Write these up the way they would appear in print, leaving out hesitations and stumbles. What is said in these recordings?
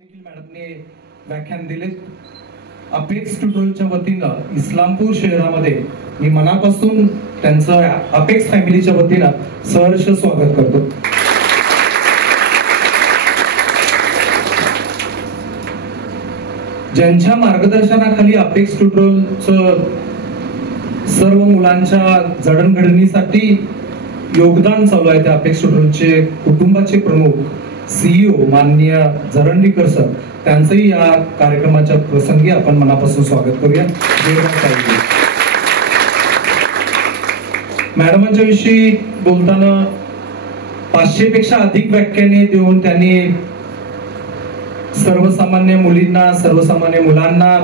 देखील मॅडमने व्याख्यान दिले. अपेक्स ट्युटोरियलच्या वतीनं इस्लामपूर शहरामध्ये मी मनापासून त्यांचं अपेक्स फॅमिलीच्या वतीनं सहर्ष स्वागत करतो. ज्यांच्या मार्गदर्शनाखाली अपेक्स ट्युटोरियलचं सर्व मुलांच्या जडणघडणीसाठी योगदान चालू आहे त्या अपेक्स ट्युटोरियलचे कुटुंबाचे प्रमुख CEO माननीय जरंडीकर सर, त्यांचंही या कार्यक्रमाच्या प्रसंगी आपण मनापासून स्वागत करूया. मॅडमांच्या विषयी बोलताना 500 पेक्षा अधिक व्याख्याने देऊन त्यांनी सर्वसामान्य मुलींना, सर्वसामान्य मुलांना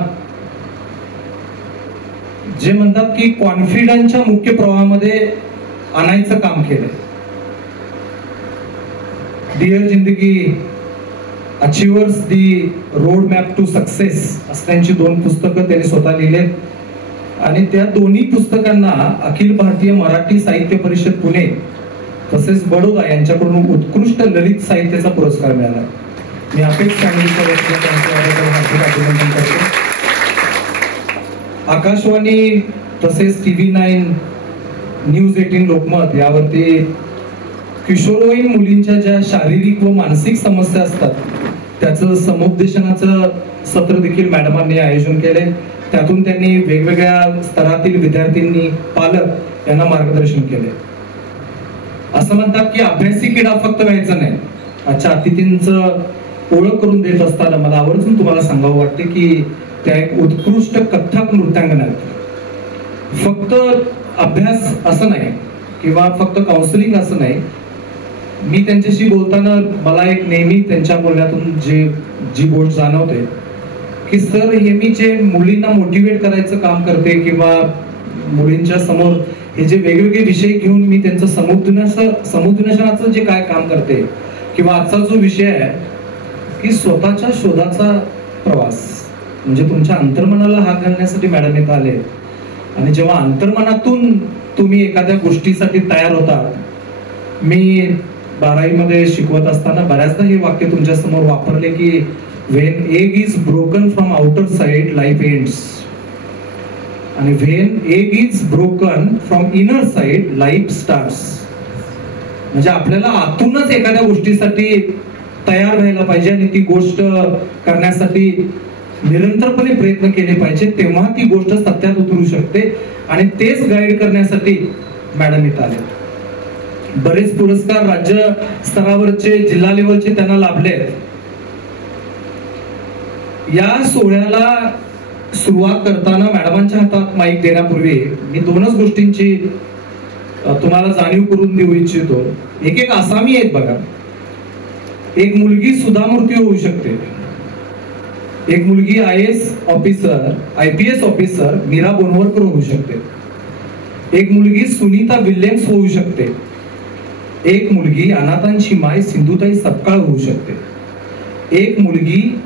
जे म्हणतात की कॉन्फिडन्सच्या मुख्य प्रवाहामध्ये आणायचं काम केलंय. Dear Zindagi, achievers the road map to success असं त्यांची 2 पुस्तकं त्यांनी स्वतः लिहिलेत आणि त्या दोन्ही पुस्तकांना अखिल भारतीय मराठी साहित्य परिषद पुणे तसेच बडोदा यांच्याकडून उत्कृष्ट ललित साहित्याचा पुरस्कार मिळाला. मी अपेक्स फॅमिलीच्या वतीने त्यांचं हार्दिक अभिनंदन करतो. आकाशवाणी तसेच TV9, न्यूज 18 लोकमत यावरती किशोरवयीन मुलींच्या ज्या शारीरिक व मानसिक समस्या असतात त्याचं समुपदेशनाचं सत्र देखील मॅडमांनी आयोजन केले. त्यातून त्यांनी वेगवेगळ्या स्तरातील विद्यार्थ्यांनी, पालक यांना मार्गदर्शन केले. असं म्हणतात की अभ्यासी किडा फक्त व्हायचं नाही. आजच्या अतिथींचं ओळख करून देत असताना मला आवर्जून तुम्हाला सांगावं वाटते की त्या एक उत्कृष्ट कथ्थक नृत्यांगना आहेत. फक्त अभ्यास असं नाही किंवा फक्त काउन्सिलिंग असं नाही. मी त्यांच्याशी बोलताना मला एक नेहमी त्यांच्या बोलण्यातून जी गोष्ट जाणवते की सर, हे मी जे मुलींना मोटिवेट करायचं काम करते किंवा मुलींच्या समोर हे जे वेगवेगळे विषय घेऊन मी त्यांचं समुपदेशनाचं जे काय काम करते किंवा आजचा जो विषय आहे की स्वतःच्या शोधाचा प्रवास, म्हणजे तुमच्या अंतर्मनाला हात घालण्यासाठी मॅडम इथं आले. आणि जेव्हा अंतर्मनातून तुम्ही एखाद्या गोष्टीसाठी तयार होता, मी 12वी मध्ये शिकवत असताना बऱ्याचदा हे वाक्य तुमच्या समोर वापरले की when egg is broken from outer side life ends, आणि when egg is broken from inner side life starts. म्हणजे आपल्याला आतूनच एखाद्या गोष्टीसाठी तयार व्हायला पाहिजे आणि ती गोष्ट करण्यासाठी निरंतरपणे प्रयत्न केले पाहिजे, तेव्हा ती गोष्ट सत्यात उतरू शकते. आणि तेच गाईड करण्यासाठी मॅडम इथं आले. बरेच पुरस्कार राज्य स्तरावरचे, जिल्हा लेवलचे त्यांना लाभले. या सोहळ्याला सुरुवात करताना मॅडमांच्या हातात माईक देण्यापूर्वी मी 2च गोष्टींची तुम्हाला जाणीव करून देऊ इच्छितो. एक आसामी आहेत बघा. एक मुलगी सुधामूर्ती होऊ शकते, एक मुलगी IPS ऑफिसर मीरा बोनवरकर होऊ शकते, एक मुलगी सुनीता विल्यम्स होऊ शकते, एक मुलगी अनाथांची माय सिंधुताई सपकाळ होऊ शकते, एक मुलगी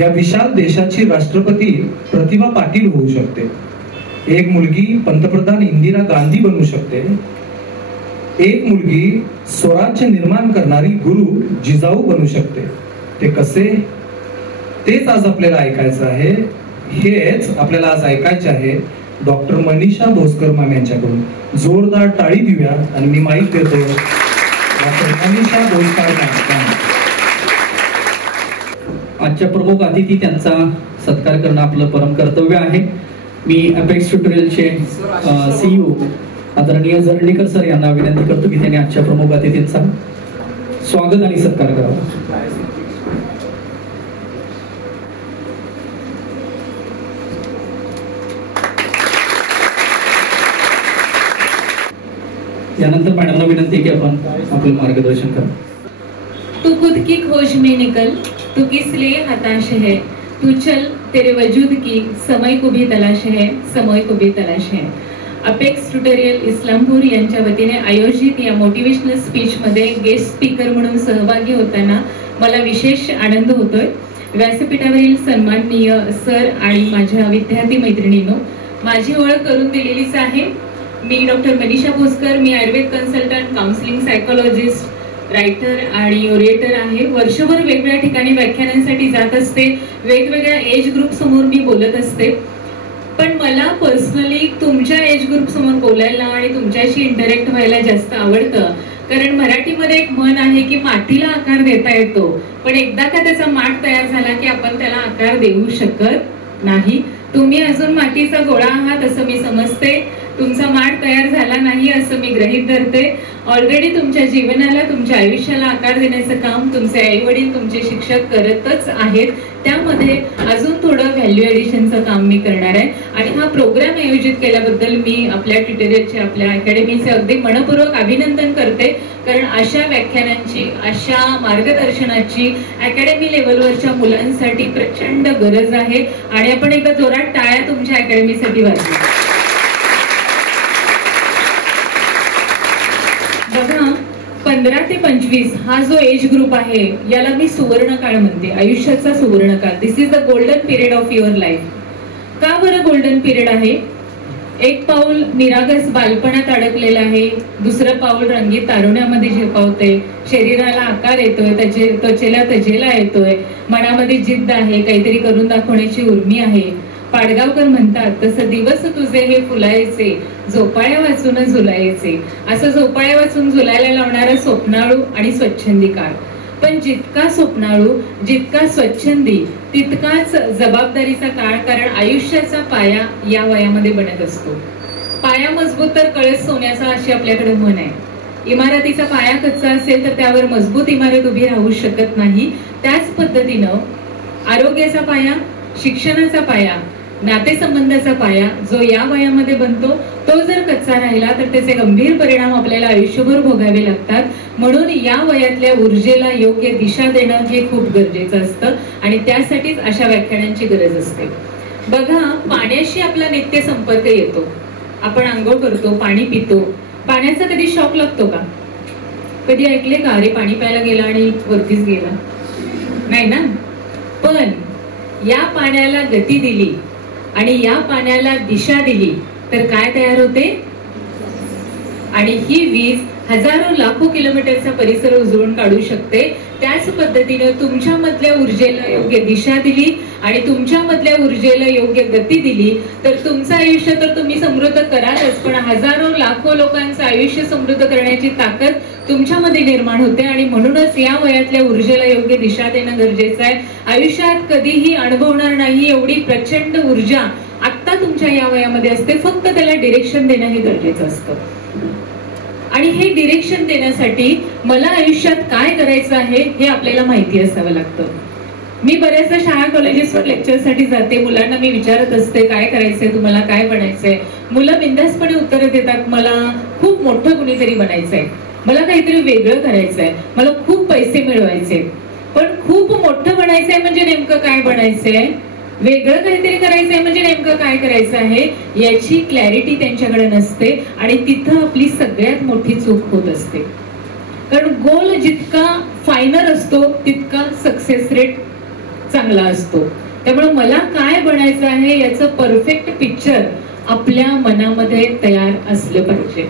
या विशाल देशाची राष्ट्रपती प्रतिभा पाटील होऊ शकते, एक मुलगी पंतप्रधान इंदिरा गांधी बनू शकते, एक मुलगी स्वराज्य निर्माण करणारी गुरु जिजाऊ बनू शकते. ते कसे? तेच आज आपल्याला ऐकायचं आहे. हेच आपल्याला आज ऐकायचे आहे डॉक्टर मनीषा भोसकर मॅम यांच्याकडून. जोरदार टाळी देऊया आणि मी माईक देतो डॉक्टर मनीषा भोसकर मॅम. आजच्या प्रमुख अतिथी त्यांचा सत्कार करणं आपलं परम कर्तव्य आहे. मी अपेक्स ट्युटोरियलचे CEO आदरणीय जरंडीकर सर यांना विनंती करतो की त्यांनी आजच्या प्रमुख अतिथींचा स्वागत आणि सत्कार करावा. यानंतर मॅडमला विनंती की आपण आपलं मार्गदर्शन करा. तू खुद की खोज में निकल, तू किस लिए हताश है, तू चल तेरे वजूद की समय को भी तलाश है, समय को भी तलाश है. अपेक्स ट्युटोरियल इस्लामपूर यांच्या वतीने आयोजित या मोटिवेशनल स्पीच मध्ये गेस्ट स्पीकर म्हणून सहभागी होताना मला विशेष आनंद होतोय. व्यासपीठावरील सन्माननीय सर आणि माझ्या विद्यार्थी मैत्रिणींनो, माझी ओळख करून दिलेलीच आहे. मी डॉक्टर मनीषा भोसकर. मी Ayurveda consultant, counselling psychologist, writer आणि ओरिएटर आहे. वर्षभर वेगवेगळ्या ठिकाणी व्याख्यानांसाठी जात असते, वेगवेगळ्या एज ग्रुप समोर मी बोलत असते. पण मला पर्सनली तुमच्या एज ग्रुप समोर बोलायला आणि तुमच्याशी इंटरॅक्ट व्हायला जास्त आवडतं. कारण मराठीमध्ये एक म्हण आहे की मातीला आकार देता येतो, पण एकदा का त्याचा माठ तयार झाला की आपण त्याला आकार देऊ शकत नाही. तुम्ही अजून मातीचा गोळा आहात असं मी समजते. तुमचा माठ तयार झाला नाही असं मी गृहीत धरते. ऑलरेडी तुमच्या जीवनाला, तुमच्या आयुष्याला आकार देण्याचं काम तुमचे आई वडील, तुमचे शिक्षक करतच आहेत. त्यामध्ये अजून थोडं व्हॅल्यू एडिशनचं काम मी करणार आहे. आणि हा प्रोग्राम आयोजित केल्याबद्दल मी आपल्या ट्युटोरियलचे, आपल्या अकॅडमीचे अगदी मनपूर्वक अभिनंदन करते. कारण अशा व्याख्यानांची, अशा मार्गदर्शनाची अकॅडमी लेवलवरच्या मुलांसाठी प्रचंड गरज आहे. आणि आपण एकदा जोरात टाळ्या तुमच्या अकॅडमीसाठी वाजवा. बघा, 15 ते 25 हा जो एज ग्रुप आहे याला मी सुवर्ण काळ म्हणते, आयुष्याचा सुवर्ण काळ. This is the golden period of your life. का बरं गोल्डन पिरियड आहे? एक पाऊल निरागस बालपणात अडकलेलं आहे, दुसरं पाऊल रंगीत तारुण्यामध्ये झेपावते, शरीराला आकार येतोय, त्वचेला तजेला येतोय, मनामध्ये जिद्द आहे, काहीतरी करून दाखवण्याची उर्मी आहे. पाडगावकर म्हणतात तसं दिवस तुझे हे फुलायचे, झोपाळ्या वाचून झुलायचे. असं झोपाळ्या वाचून झुलायला लावणारा स्वप्नाळू आणि स्वच्छंदी काळ. पण जितका स्वप्नाळू, जितका स्वच्छंदी, तितकाच जबाबदारीचा काळ. कारण आयुष्याचा पाया या वयामध्ये बनत असतो. पाया मजबूत तर कळस सोन्याचा, अशी आपल्याकडे म्हण आहे. इमारतीचा पाया कच्चा असेल तर त्यावर मजबूत इमारत उभी राहू शकत नाही. त्याच पद्धतीनं आरोग्याचा पाया, शिक्षणाचा पाया, नातेसंबंधाचा पाया जो या वयामध्ये बनतो, तो जर कच्चा राहिला तर त्याचे गंभीर परिणाम आपल्याला आयुष्यभर भोगावे लागतात. म्हणून या वयातल्या ऊर्जेला योग्य दिशा देणं हे खूप गरजेचं असतं आणि त्यासाठीच अशा व्याख्यानांची गरज असते. बघा, पाण्याशी आपला नित्य संपर्क येतो. आपण आंघोळ करतो, पाणी पितो. पाण्याचा कधी शॉक लागतो का? कधी ऐकले का अरे पाणी प्यायला गेला आणि वरतीच गेला? नाही ना. पण या पाण्याला गती दिली आणि या पाण्याला दिशा दिली तर काय तयार होते? आणि ही वीज हजारो लाखो किलोमीटरचा परिसर उजळून काढू शकते. त्याच पद्धतीने तुमच्या मधल्या ऊर्जेला योग्य दिशा दिली आणि तुमच्या मधल्या ऊर्जेला योग्य गती दिली तर तुमचं आयुष्य तर तुम्ही समृद्ध करालच, पण हजारो लाखो लोकांचं आयुष्य समृद्ध करण्याची ताकद तुमच्यामध्ये निर्माण होते. आणि म्हणूनच या वयातल्या ऊर्जेला योग्य दिशा देणं गरजेचं आहे. आयुष्यात कधीही अनुभवणार नाही एवढी प्रचंड ऊर्जा आता तुमच्या या वयामध्ये असते. फक्त त्याला डिरेक्शन देणं हे गरजेचं असतं. आणि हे डिरेक्शन देण्यासाठी मला आयुष्यात काय करायचं आहे हे आपल्याला माहिती असावं लागतं. मी बऱ्याचदा शाळा कॉलेजेसवर लेक्चरसाठी जाते. मुलांना मी विचारत असते काय करायचंय तुम्हाला, काय बनायचंय. मुलं बिनधास्तपणे उत्तर देतात, मला खूप मोठं कुणीतरी बनायचंय, मला काहीतरी वेगळं करायचंय, मला खूप पैसे मिळवायचे. पण खूप मोठं बनायचंय म्हणजे नेमकं काय बनायचंय, वेगळं काहीतरी करायचंय म्हणजे नेमकं काय करायचं आहे याची क्लॅरिटी त्यांच्याकडे नसते. आणि तिथं आपली सगळ्यात मोठी चूक होत असते. कारण गोल जितका फायनर असतो तितका सक्सेस रेट चांगला असतो. त्यामुळे मला काय बनायचं आहे याचं परफेक्ट पिक्चर आपल्या मनामध्ये तयार असलं पाहिजे.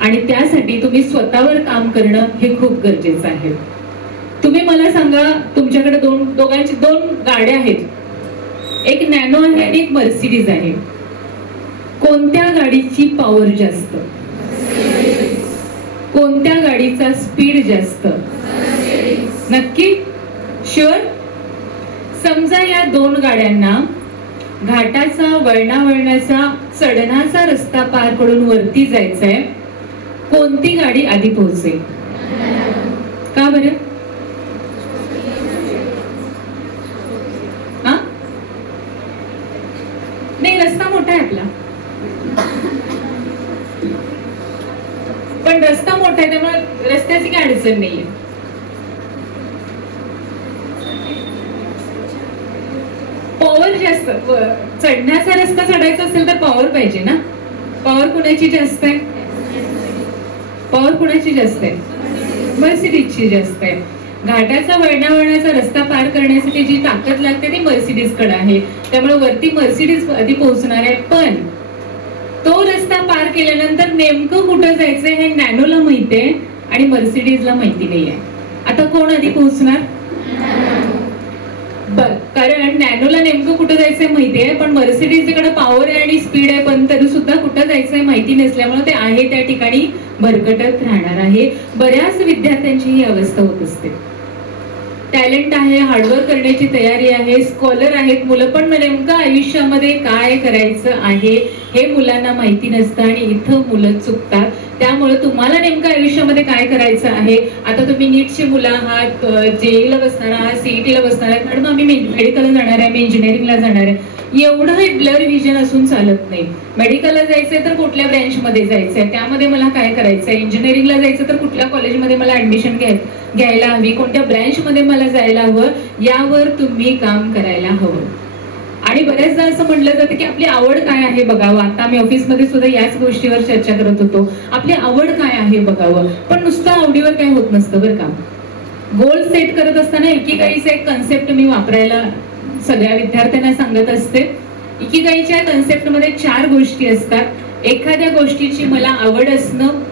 आणि त्यासाठी तुम्ही स्वतःवर काम करणं हे खूप गरजेचं आहे. तुम्ही मला सांगा, तुमच्याकडे दोघांची दोन गाड्या आहेत, एक नॅनो आहे आणि एक मर्सिडीज आहे. कोणत्या गाडीची पॉवर जास्त? कोणत्या गाडीचा स्पीड जास्त? नक्की? शुअर? समजा या दोन गाड्यांना घाटाचा, वळणावळणाचा, चढणाचा रस्ता पार करून वरती जायचंय, कोणती गाडी आधी पोहोचेल? का बरं? नाही, रस्ता मोठा आहे आपला, पण रस्ता मोठा आहे त्यामुळे रस्त्याची काही अडचण नाहीये. पॉवर जास्त, चढण्याचा रस्ता चढायचा असेल तर पॉवर पाहिजे ना. पॉवर कुणाची जास्त आहे? पॉवर कुणाची जास्त आहे? मर्सिडीजची जास्त आहे. घाटाचा, वळणावळणाचा रस्ता पार करण्यासाठी जी ताकद लागते ती मर्सिडीज कडे आहे. त्यामुळे वरती मर्सिडीज आधी पोहोचणार आहे. पण तो रस्ता पार केल्यानंतर नेमकं कुठं जायचंय हे नॅनोला माहितीये आणि मर्सिडीजला माहिती नाही आहे. आता कोण आधी पोहोचणार? कारण नॅनोला नेमकं कुठं जायचंय माहितीये, पण मर्सिडीजकडे पॉवर आहे आणि स्पीड आहे, पण तरी सुद्धा कुठं जायचंय माहिती नसल्यामुळे ते आहे त्या ठिकाणी भरकटत राहणार आहे. बऱ्याच विद्यार्थ्यांची ही अवस्था होत असते. टॅलेंट आहे, हार्डवर्क करण्याची तयारी आहे, स्कॉलर आहेत मुलं, पण नेमकं आयुष्यामध्ये काय करायचं आहे हे मुलांना माहिती नसतं आणि इथं मुलं चुकतात. त्यामुळे तुम्हाला नेमकं आयुष्यामध्ये काय करायचं आहे, आता तुम्ही नीटची मुलं आहात, जेईला बसणार आहात, सीईटीला बसणार आहात, मॅडम आम्ही मेडिकलला जाणार आहे, मी इंजिनिअरिंगला जाणार आहे, एवढं हे ब्लर विजन असून चालत नाही. मेडिकलला जायचंय तर कुठल्या ब्रँचमध्ये जायचंय, त्यामध्ये मला काय करायचंय, इंजिनिअरिंगला जायचं तर कुठल्या कॉलेजमध्ये मला ऍडमिशन घ्यायला हवी, कोणत्या ब्रँचमध्ये मला जायला हवं, यावर तुम्ही काम करायला हवं. आणि बऱ्याचदा असं म्हटलं जातं की आपली आवड काय आहे बघावं. आता मी ऑफिसमध्ये सुद्धा याच गोष्टीवर चर्चा करत होतो, आपली आवड काय आहे बघावं. पण नुसतं आवडीवर काय होत नसतं बरं का. गोल सेट करत असताना एकीकाईचा एक कन्सेप्ट मी वापरायला सगळ्या विद्यार्थ्यांना सांगत असते. इकिगाईच्या कन्सेप्टमध्ये 4 गोष्टी असतात. एखाद्या गोष्टीची मला आवड असणं,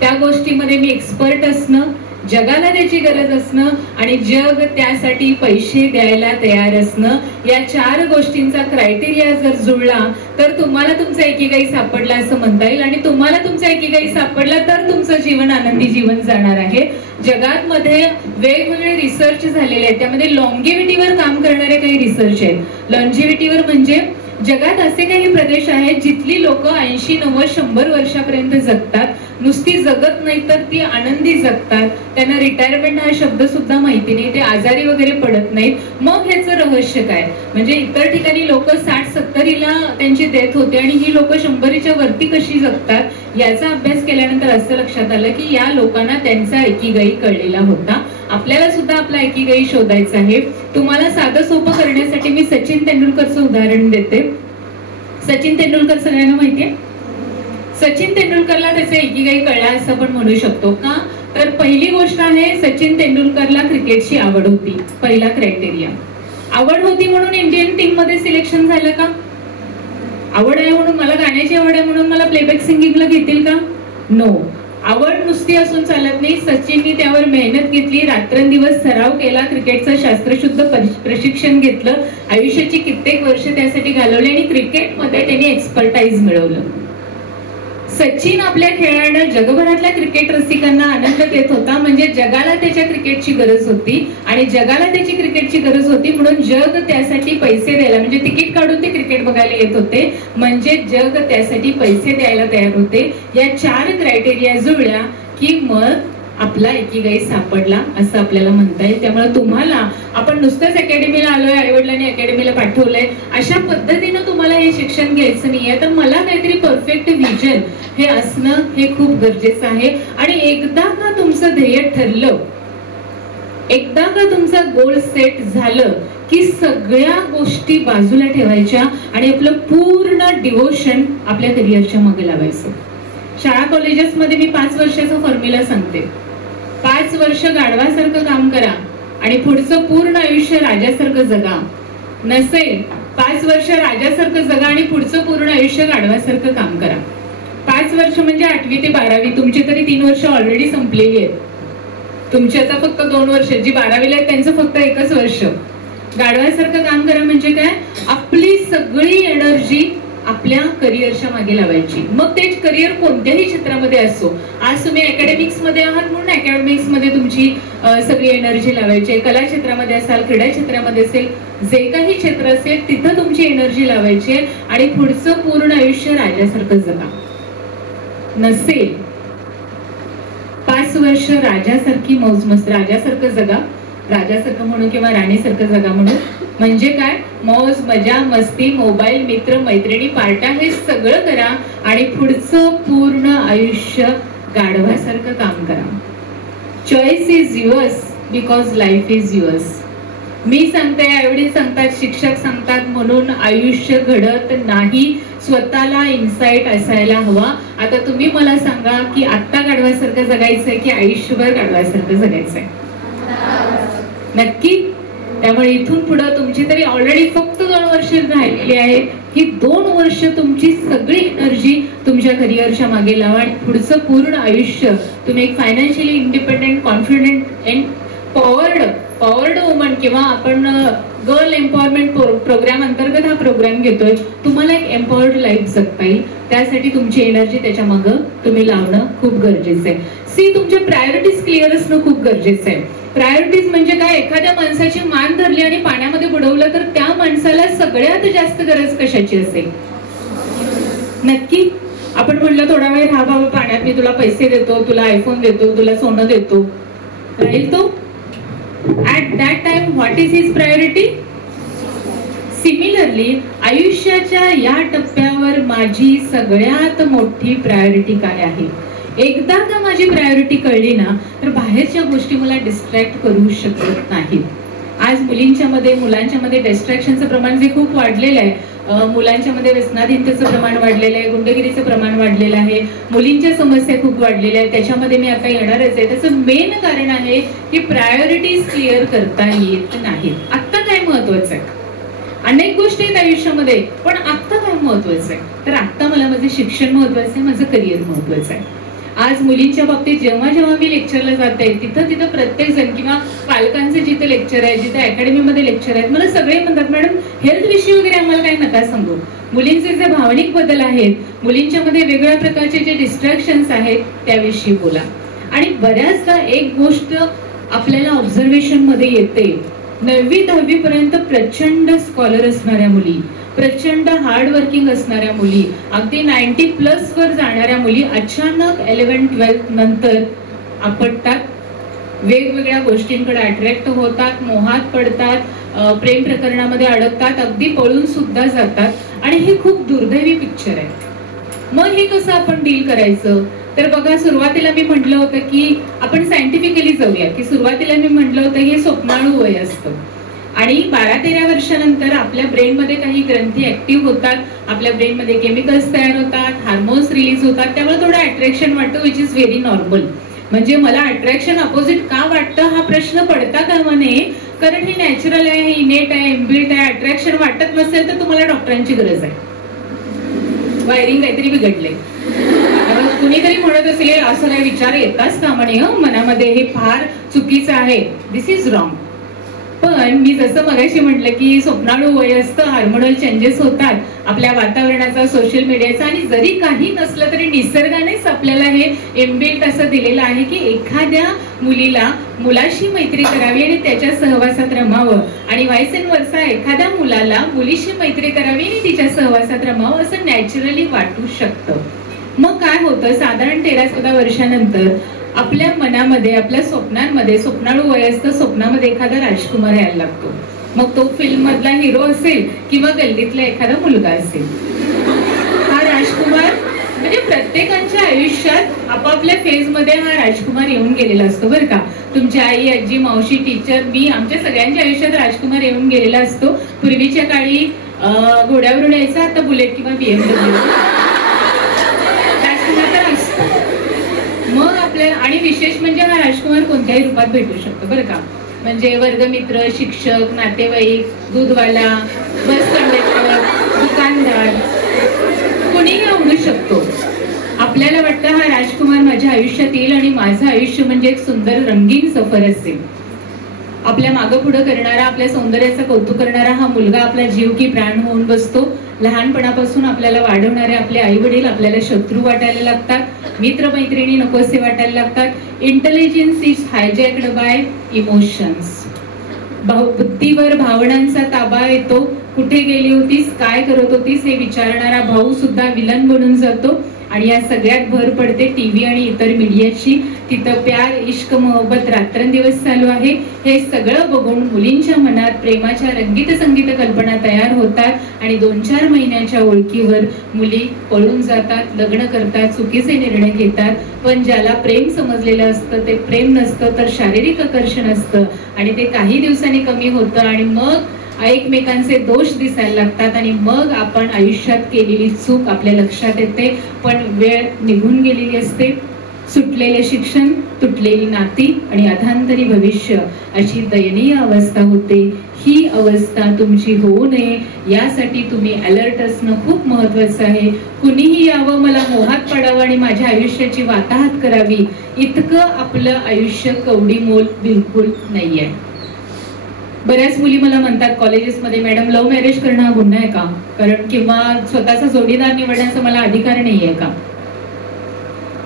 त्या गोष्टीमध्ये मी एक्सपर्ट असणं, जगाला त्याची गरज असणं आणि जग त्यासाठी पैसे द्यायला तयार असणं. या 4 गोष्टींचा क्रायटेरिया जर जुळला तर तुम्हाला तुमचा एकीगाई सापडला असं म्हणता येईल. आणि तुम्हाला तुमचा एकीगाई सापडला तर तुमचं जीवन आनंदी जीवन जाणार आहे. जगात मध्ये वेगवेगळे रिसर्च झालेले आहेत, त्यामध्ये लॉंगेव्हिटीवर काम करणारे काही रिसर्च आहेत. लॉंजिव्हिटीवर म्हणजे जगात असे काही प्रदेश आहेत जिथली लोक 80, 90, 100 वर्षापर्यंत जगतात. नुसती जगत नाही तर ती आनंदी जगतात. त्यांना रिटायरमेंट हा शब्द सुद्धा माहिती नाही, ते आजारी वगैरे पडत नाहीत. मग ह्याचं रहस्य काय? म्हणजे इतर ठिकाणी लोक 60-70ला त्यांची डेथ होते आणि ही लोक 100च्या वरती कशी जगतात, याचा अभ्यास केल्यानंतर असं लक्षात आलं की या लोकांना त्यांचा एकीगाई कळलेला होता. आपल्याला सुद्धा आपला एकीगाई शोधायचा आहे. तुम्हाला साधं सोपं करण्यासाठी मी सचिन तेंडुलकरचं उदाहरण देते. सचिन तेंडुलकर सगळ्यांना माहितीये. सचिन तेंडुलकरला त्याचा एकीगाई कळला असं पण म्हणू शकतो का? तर पहिली गोष्ट आहे, सचिन तेंडुलकरला क्रिकेटची आवड होती. पहिला क्रायटेरिया. आवड होती म्हणून इंडियन टीम मध्ये सिलेक्शन झालं का? आवड आहे म्हणून, मला गाण्याची आवड आहे म्हणून मला प्लेबॅक सिंगिंगला घेतील का? नो. आवड नुसती असून चालत नाही. सचिननी त्यावर मेहनत घेतली, रात्रंदिवस सराव केला, क्रिकेटचं शास्त्रशुद्ध प्रशिक्षण घेतलं, आयुष्याची कित्येक वर्ष त्यासाठी घालवली आणि क्रिकेटमध्ये त्यांनी एक्सपर्टाईज मिळवलं. सचिन आपल्या खेळानं जगभरातल्या क्रिकेट रसिकांना आनंद देत होता. म्हणजे जगाला त्याच्या क्रिकेटची गरज होती आणि जगाला त्याची क्रिकेटची गरज होती म्हणून जग त्यासाठी पैसे द्यायला, म्हणजे तिकीट काढून ते क्रिकेट बघायला येत होते. म्हणजे जग त्यासाठी पैसे द्यायला तयार होते. या 4 क्रायटेरिया जुळल्या की मग आपला एकीगाई सापडला असं आपल्याला म्हणता येईल. त्यामुळे तुम्हाला, आपण नुसतंच अकॅडमीला आलोय, आईवडिलांनी अकॅडमीला पाठवलंय, अशा पद्धतीनं तुम्हाला हे शिक्षण घ्यायचं नाहीये. तर मला काहीतरी परफेक्ट विजन हे असणं हे खूप गरजेचं आहे. आणि एकदा का तुमचं ध्येय ठरलं, एकदा का तुमचा गोल सेट झालं की सगळ्या गोष्टी बाजूला ठेवायच्या आणि आपलं पूर्ण डिवोशन आपल्या करिअरच्या मागे लावायचं. शाळा कॉलेजेसमध्ये मी 5 वर्षाचा फॉर्म्युला सांगते. 5 वर्ष गाढवासारखं काम करा आणि पुढचं पूर्ण आयुष्य राजासारखं जगा. नसेल 5 वर्ष राजासारखं जगा आणि पुढचं पूर्ण आयुष्य गाढवासारखं काम करा. 5 वर्ष म्हणजे 8वी ते 12वी, तुमची तरी 3 वर्ष ऑलरेडी संपलेली आहेत. तुमची आता फक्त 2 वर्ष, जी 12वीला आहेत त्यांचं फक्त 1च वर्ष. गाढवासारखं काम करा म्हणजे काय? आपली सगळी एनर्जी आपल्या करिअरच्या मागे लावायची. मग ते करिअर कोणत्याही क्षेत्रामध्ये असो. आज तुम्ही अकॅडमिक्स मध्ये आहात म्हणून अकॅडमिक्स मध्ये तुमची सगळी एनर्जी लावायची. कला क्षेत्रामध्ये असाल, क्रीडा क्षेत्रामध्ये असेल, जे काही क्षेत्र असेल तिथं तुमची एनर्जी लावायची आणि पुढचं पूर्ण आयुष्य राजासारखं जगा. नसेल 5 वर्ष राजासारखी मौज मस्त, राजासारखं जगा, राजासारखं म्हणून किंवा राणीसारखं जगा म्हणून. म्हणजे काय? मौज मजा मस्ती, मोबाईल, मित्र मैत्रिणी, पार्ट्या हे सगळं करा आणि पुढचं पूर्ण आयुष्य गाढवासारखं काम करा. Choice is yours because life is yours. मी सांगते, आईवडील सांगतात, शिक्षक सांगतात म्हणून आयुष्य घडत नाही. स्वतःला इन्साइट असायला हवा. आता तुम्ही मला सांगा की आत्ता गाढवासारखं जगायचंय की आयुष्यभर गाढवासारखं जगायचंय? नक्की त्यामुळे इथून पुढे तुमची तरी ऑलरेडी फक्त 2 वर्ष राहिलेली आहे. ही 2 वर्ष तुमची सगळी एनर्जी तुमच्या करिअरच्या मागे लावा आणि पुढचं पूर्ण आयुष्य तुम्ही एक financially independent, confident and powered woman किंवा आपण गर्ल एम्पॉवरमेंट प्रोग्राम अंतर्गत हा प्रोग्राम घेतोय. तुम्हाला एक एम्पॉवर्ड लाईफ जगता येईल त्यासाठी तुमची एनर्जी त्याच्या मागं तुम्ही लावणं खूप गरजेचं आहे. तुमच्या प्रायोरिटीज क्लिअर असणं खूप गरजेचं आहे. प्रायोरिटीज म्हणजे काय? एखाद्या माणसाची मान धरली आणि पाण्यामध्ये बुडवलं तर त्या माणसाला सगळ्यात जास्त गरज कशाची असेल? नक्की आपण म्हणलं थोडा वेळ राहा बाबा पाण्यात, मी तुला पैसे देतो, तुला आयफोन देतो, तुला सोनं देतो, राहील तो? At that time what is his priority? Similarly आयुष्याच्या या टप्प्यावर माझी सगळ्यात मोठी प्रायोरिटी काय आहे? एकदा का माझी प्रायोरिटी कळली ना तर बाहेरच्या गोष्टी मला डिस्ट्रॅक्ट करू शकत नाहीत. आज मुलांच्या मध्ये डिस्ट्रॅक्शनचं प्रमाण जे खूप वाढलेलं आहे, मुलांच्या मध्ये व्यसनाधीनतेचं प्रमाण वाढलेलं आहे, गुंडगिरीचं प्रमाण वाढलेलं आहे, मुलींच्या समस्या खूप वाढलेल्या आहेत. त्याच्यामध्ये मी आता येणारच आहे. त्याचं मेन कारण आहे की प्रायोरिटीज क्लिअर करता येत नाहीत. आत्ता काय महत्वाचं आहे? अनेक गोष्टी आहेत आयुष्यामध्ये, पण आत्ता काय महत्वाचं आहे? तर आत्ता मला माझं शिक्षण महत्वाचं आहे, माझं करिअर महत्वाचं आहे. आज मुलींच्या बाबतीत जेव्हा मी लेक्चरला जाते तिथं प्रत्येक जण किंवा पालकांचे जिथे लेक्चर आहे, जिथे अकॅडमीमध्ये लेक्चर आहेत, मला सगळे म्हणतात मॅडम हेल्थ विषयी वगैरे आम्हाला काही नका सांगू. मुलींचे जे भावनिक बदल आहेत, मुलींच्या मध्ये वेगवेगळ्या प्रकारचे जे डिस्ट्रॅक्शन्स आहेत त्याविषयी बोला. आणि बऱ्याचदा एक गोष्ट आपल्याला ऑब्झर्वेशन मध्ये येते, 9वी 10वी पर्यंत प्रचंड स्कॉलर असणाऱ्या मुली, प्रचंड हार्डवर्किंग असणाऱ्या मुली, अगदी 90+ वर जाणाऱ्या मुली अचानक 11-12 नंतर आपटतात, वेगवेगळ्या गोष्टींकडे अट्रॅक्ट होतात, मोहात पडतात, प्रेम प्रकरणामध्ये अडकतात, अगदी पळून सुद्धा जातात. आणि हे खूप दुर्दैवी पिक्चर आहे. मग हे कसं आपण डील करायचं? तर बघा, सुरुवातीला मी म्हटलं होतं की आपण सायंटिफिकली जाऊया, की सुरुवातीला मी म्हटलं होतं हे स्वप्नाळू वय असतं आणि 12-13 वर्षानंतर आपल्या ब्रेनमध्ये काही ग्रंथी ऍक्टिव्ह होतात, आपल्या ब्रेनमध्ये केमिकल्स तयार होतात, हार्मोन्स रिलीज होतात, त्यामुळे थोडं अट्रॅक्शन वाटतं, विच इज व्हेरी नॉर्मल. म्हणजे मला अट्रॅक्शन अपोजिट का वाटतं हा प्रश्न पडता कामा नये, कारण हे नॅचरल आहे, हे इनेट आहे, इनबिल्ट आहे. अट्रॅक्शन वाटत नसेल तर तुम्हाला डॉक्टरांची गरज आहे, वायरिंग काहीतरी बिघडले. कुणीतरी म्हणत असेल असं काही विचार येताच कामा नये मनामध्ये, हे फार चुकीचं आहे, दिस इज रॉंग. पण मी जसं मगाशी म्हटलं की स्वप्नाळू वय असतं, हार्मोनल चेंजेस होतात, आपल्या वातावरणाचा, सोशल मीडियाचा, आणि जरी काही नसलं तरी निसर्गानेच आपल्याला हे इनबिल्ट असं दिलेलं आहे की एखाद्या मुलाशी मैत्री करावी आणि त्याच्या सहवासात रमावं, आणि व्हाईस अँड वर्सा एखाद्या मुलाला मुलीशी मैत्री करावी आणि तिच्या सहवासात रमावं असं नॅचरली वाटू शकतं. मग काय होतं, साधारण 13-14 वर्षानंतर आपल्या मनामध्ये, आपल्या स्वप्नांमध्ये, स्वप्नाळू वय असतं, स्वप्नामध्ये एखादा राजकुमार यायला लागतो. मग तो फिल्म मधला हिरो असेल किंवा गल्लीतला एखादा मुलगा असेल. हा राजकुमार म्हणजे प्रत्येकाच्या आयुष्यात आपापल्या फेज मध्ये हा राजकुमार येऊन गेलेला असतो बरं का. तुमच्या आई, आजी, मावशी, टीचर, मी, आमच्या सगळ्यांच्या आयुष्यात राजकुमार येऊन गेलेला असतो. पूर्वीच्या काळी घोड्यावरून यायचा, आता बुलेट किंवा BMW राजकुमार तर असतो. मग आपल्याला, आणि विशेष म्हणजे हा राजकुमार कोणत्याही रूपात भेटू शकतो बरं का. म्हणजे वर्गमित्र, शिक्षक, नातेवाईक, दूधवाला, बस कंडक्टर, दुकानदार, कोणीही आवडू शकतो. आपल्याला वाटतं हा राजकुमार माझ्या आयुष्यात येईल आणि माझं आयुष्य म्हणजे एक सुंदर रंगीन सफर असेल. आपल्या मागं पुढं करणारा, आपल्या सौंदर्याचं कौतुक करणारा हा मुलगा आपला जीव की प्राण होऊन बसतो. लहानपणापासून आपल्याला वाढवणारे आपले आई वडील आपल्याला शत्रू वाटायला लागतात, मित्रमैत्रिणी नकोसे वाटायला लागतात. Intelligence is hijacked by emotions. बुद्धीवर भावनांचा ताबा येतो. कुठे गेली होतीस, काय करत होतीस हे विचारणारा भाऊ सुद्धा विलन बनून जातो. आणि या सगळ्यात भर पडते टीव्ही आणि इतर मीडियाची. तिथं प्यार, इश्क, मोहब्बत रात्रंदिवस चालू आहे. हे सगळं बघून मुलींच्या मनात प्रेमाच्या रंगीत संगीत कल्पना तयार होतात आणि 2-4 महिन्याच्या ओळखीवर मुली पळून जातात, लग्न करतात, चुकीचे निर्णय घेतात. पण ज्याला प्रेम समजलेलं असतं ते प्रेम नसतं, तर शारीरिक आकर्षण असतं आणि ते काही दिवसांनी कमी होतं आणि मग एकमेकांचे दोष दिसायला लागतात आणि मग आपण आयुष्यात केलेली चूक आपल्या लक्षात येते. पण वेळ निघून गेलेली असते. सुटलेले शिक्षण, तुटलेली नाती आणि अधांतरी भविष्य अशी दयनीय अवस्था होते. ही अवस्था तुमची होऊ नये यासाठी तुम्ही अलर्ट असणं खूप महत्वाचं आहे. कुणीही यावं, मला मोहात पडावं आणि माझ्या आयुष्याची वाताहत करावी, इतकं आपलं आयुष्य कवडीमोल बिलकुल नाहीये. बऱ्याच मुली मला म्हणतात कॉलेजेसमध्ये, मॅडम लव्ह मॅरेज करणं हा गुन्हा आहे का? कारण किंवा स्वतःचा जोडीदार निवडण्याचा मला अधिकार नाहीये का?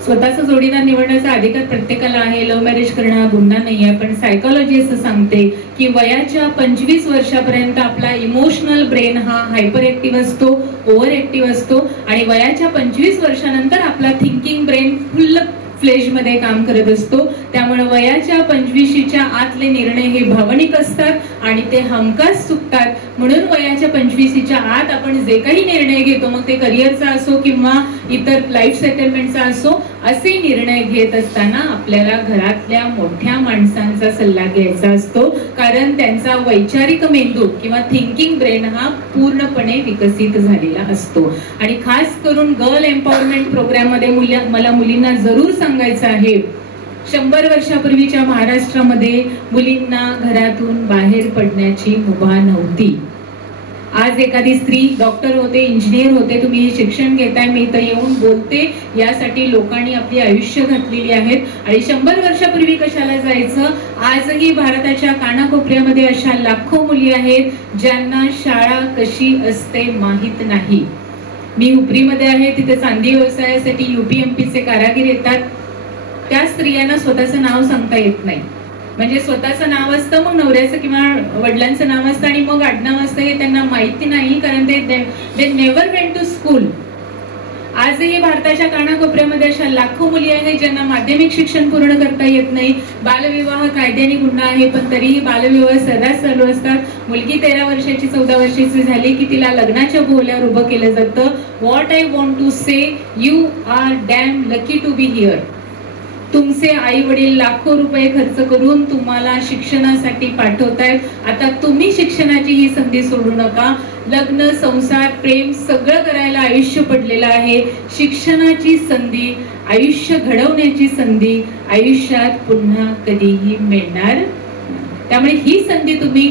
स्वतःचा जोडीदार निवडण्याचा अधिकार प्रत्येकाला आहे. लव्ह मॅरेज करणं हा गुन्हा नाहीये. पण सायकोलॉजी असं सांगते की वयाच्या 25 वर्षापर्यंत आपला इमोशनल ब्रेन हा हायपर ऍक्टिव्ह असतो, ओव्हर ऍक्टिव्ह असतो आणि वयाच्या 25 वर्षानंतर आपला थिंकिंग ब्रेन फुल फ्लेज मध्ये काम करत असतो. त्यामुळे वयाच्या 25च्या आतले निर्णय हे भावनिक असतात आणि ते हमखास चुकतात. म्हणून वयाच्या 25च्या आत आपण जे काही निर्णय घेतो, मग ते करिअरचा असो किंवा इतर लाईफ सेटलमेंटचा असो, असे निर्णय घेत असताना आपल्याला घरातल्या मोठ्या माणसांचा सल्ला घ्यायचा असतो. कारण त्यांचा वैचारिक मेंदू किंवा थिंकिंग ब्रेन हा पूर्णपणे विकसित झालेला असतो. आणि खास करून गर्ल एम्पॉवरमेंट प्रोग्राम मध्ये मला मुलींना जरूर सांगायचं आहे, 100 वर्षापूर्वीच्या महाराष्ट्रामध्ये मुलींना घरातून बाहेर पडण्याची मुभा नव्हती. आज एखादी स्त्री डॉक्टर होते, इंजिनियर होते, तुम्ही शिक्षण घेताय, मी तर येऊन बोलते यासाठी लोकांनी आपली आयुष्य घातलेली आहेत. आणि 100 वर्षापूर्वी कशाला जायचं? आजही भारताच्या कानाकोपऱ्यामध्ये अशा लाखो मुली आहेत ज्यांना शाळा कशी असते माहित नाही. मी उपरीमध्ये आहे, तिथे चांदी व्यवसायासाठी UPMPचे कारागीर येतात. त्या स्त्रियांना स्वतःचं नाव सांगता येत नाही. म्हणजे स्वतःचं नाव असतं, मग नवऱ्याचं किंवा वडिलांचं नाव असतं आणि मग आडनाव असतं हे त्यांना माहिती नाही, कारण ते नेव्हर वेंट टू स्कूल. आजही भारताच्या कानाकोपऱ्यामध्ये अशा लाखो मुली आहेत ज्यांना माध्यमिक शिक्षण पूर्ण करता येत नाही. बालविवाह कायद्याने गुन्हा आहे, पण तरीही बालविवाह सर्रास चालू असतात. मुलगी 13 वर्षाची 14 वर्षाची झाली की तिला लग्नाच्या बोहल्यावर उभं केलं जातं. What I want to say, you are damn lucky to be here. तुमचे आई वडील लाखो रुपये खर्च करून तुम्हाला शिक्षणासाठी पाठवतायत. आता तुम्ही शिक्षणाची ही संधी सोडू नका. लग्न, संसार, प्रेम सगळं करायला आयुष्य पडलेलं आहे. शिक्षणाची संधी, आयुष्य घडवण्याची संधी आयुष्यात पुन्हा कधीही मिळणार. त्यामुळे ही संधी तुम्ही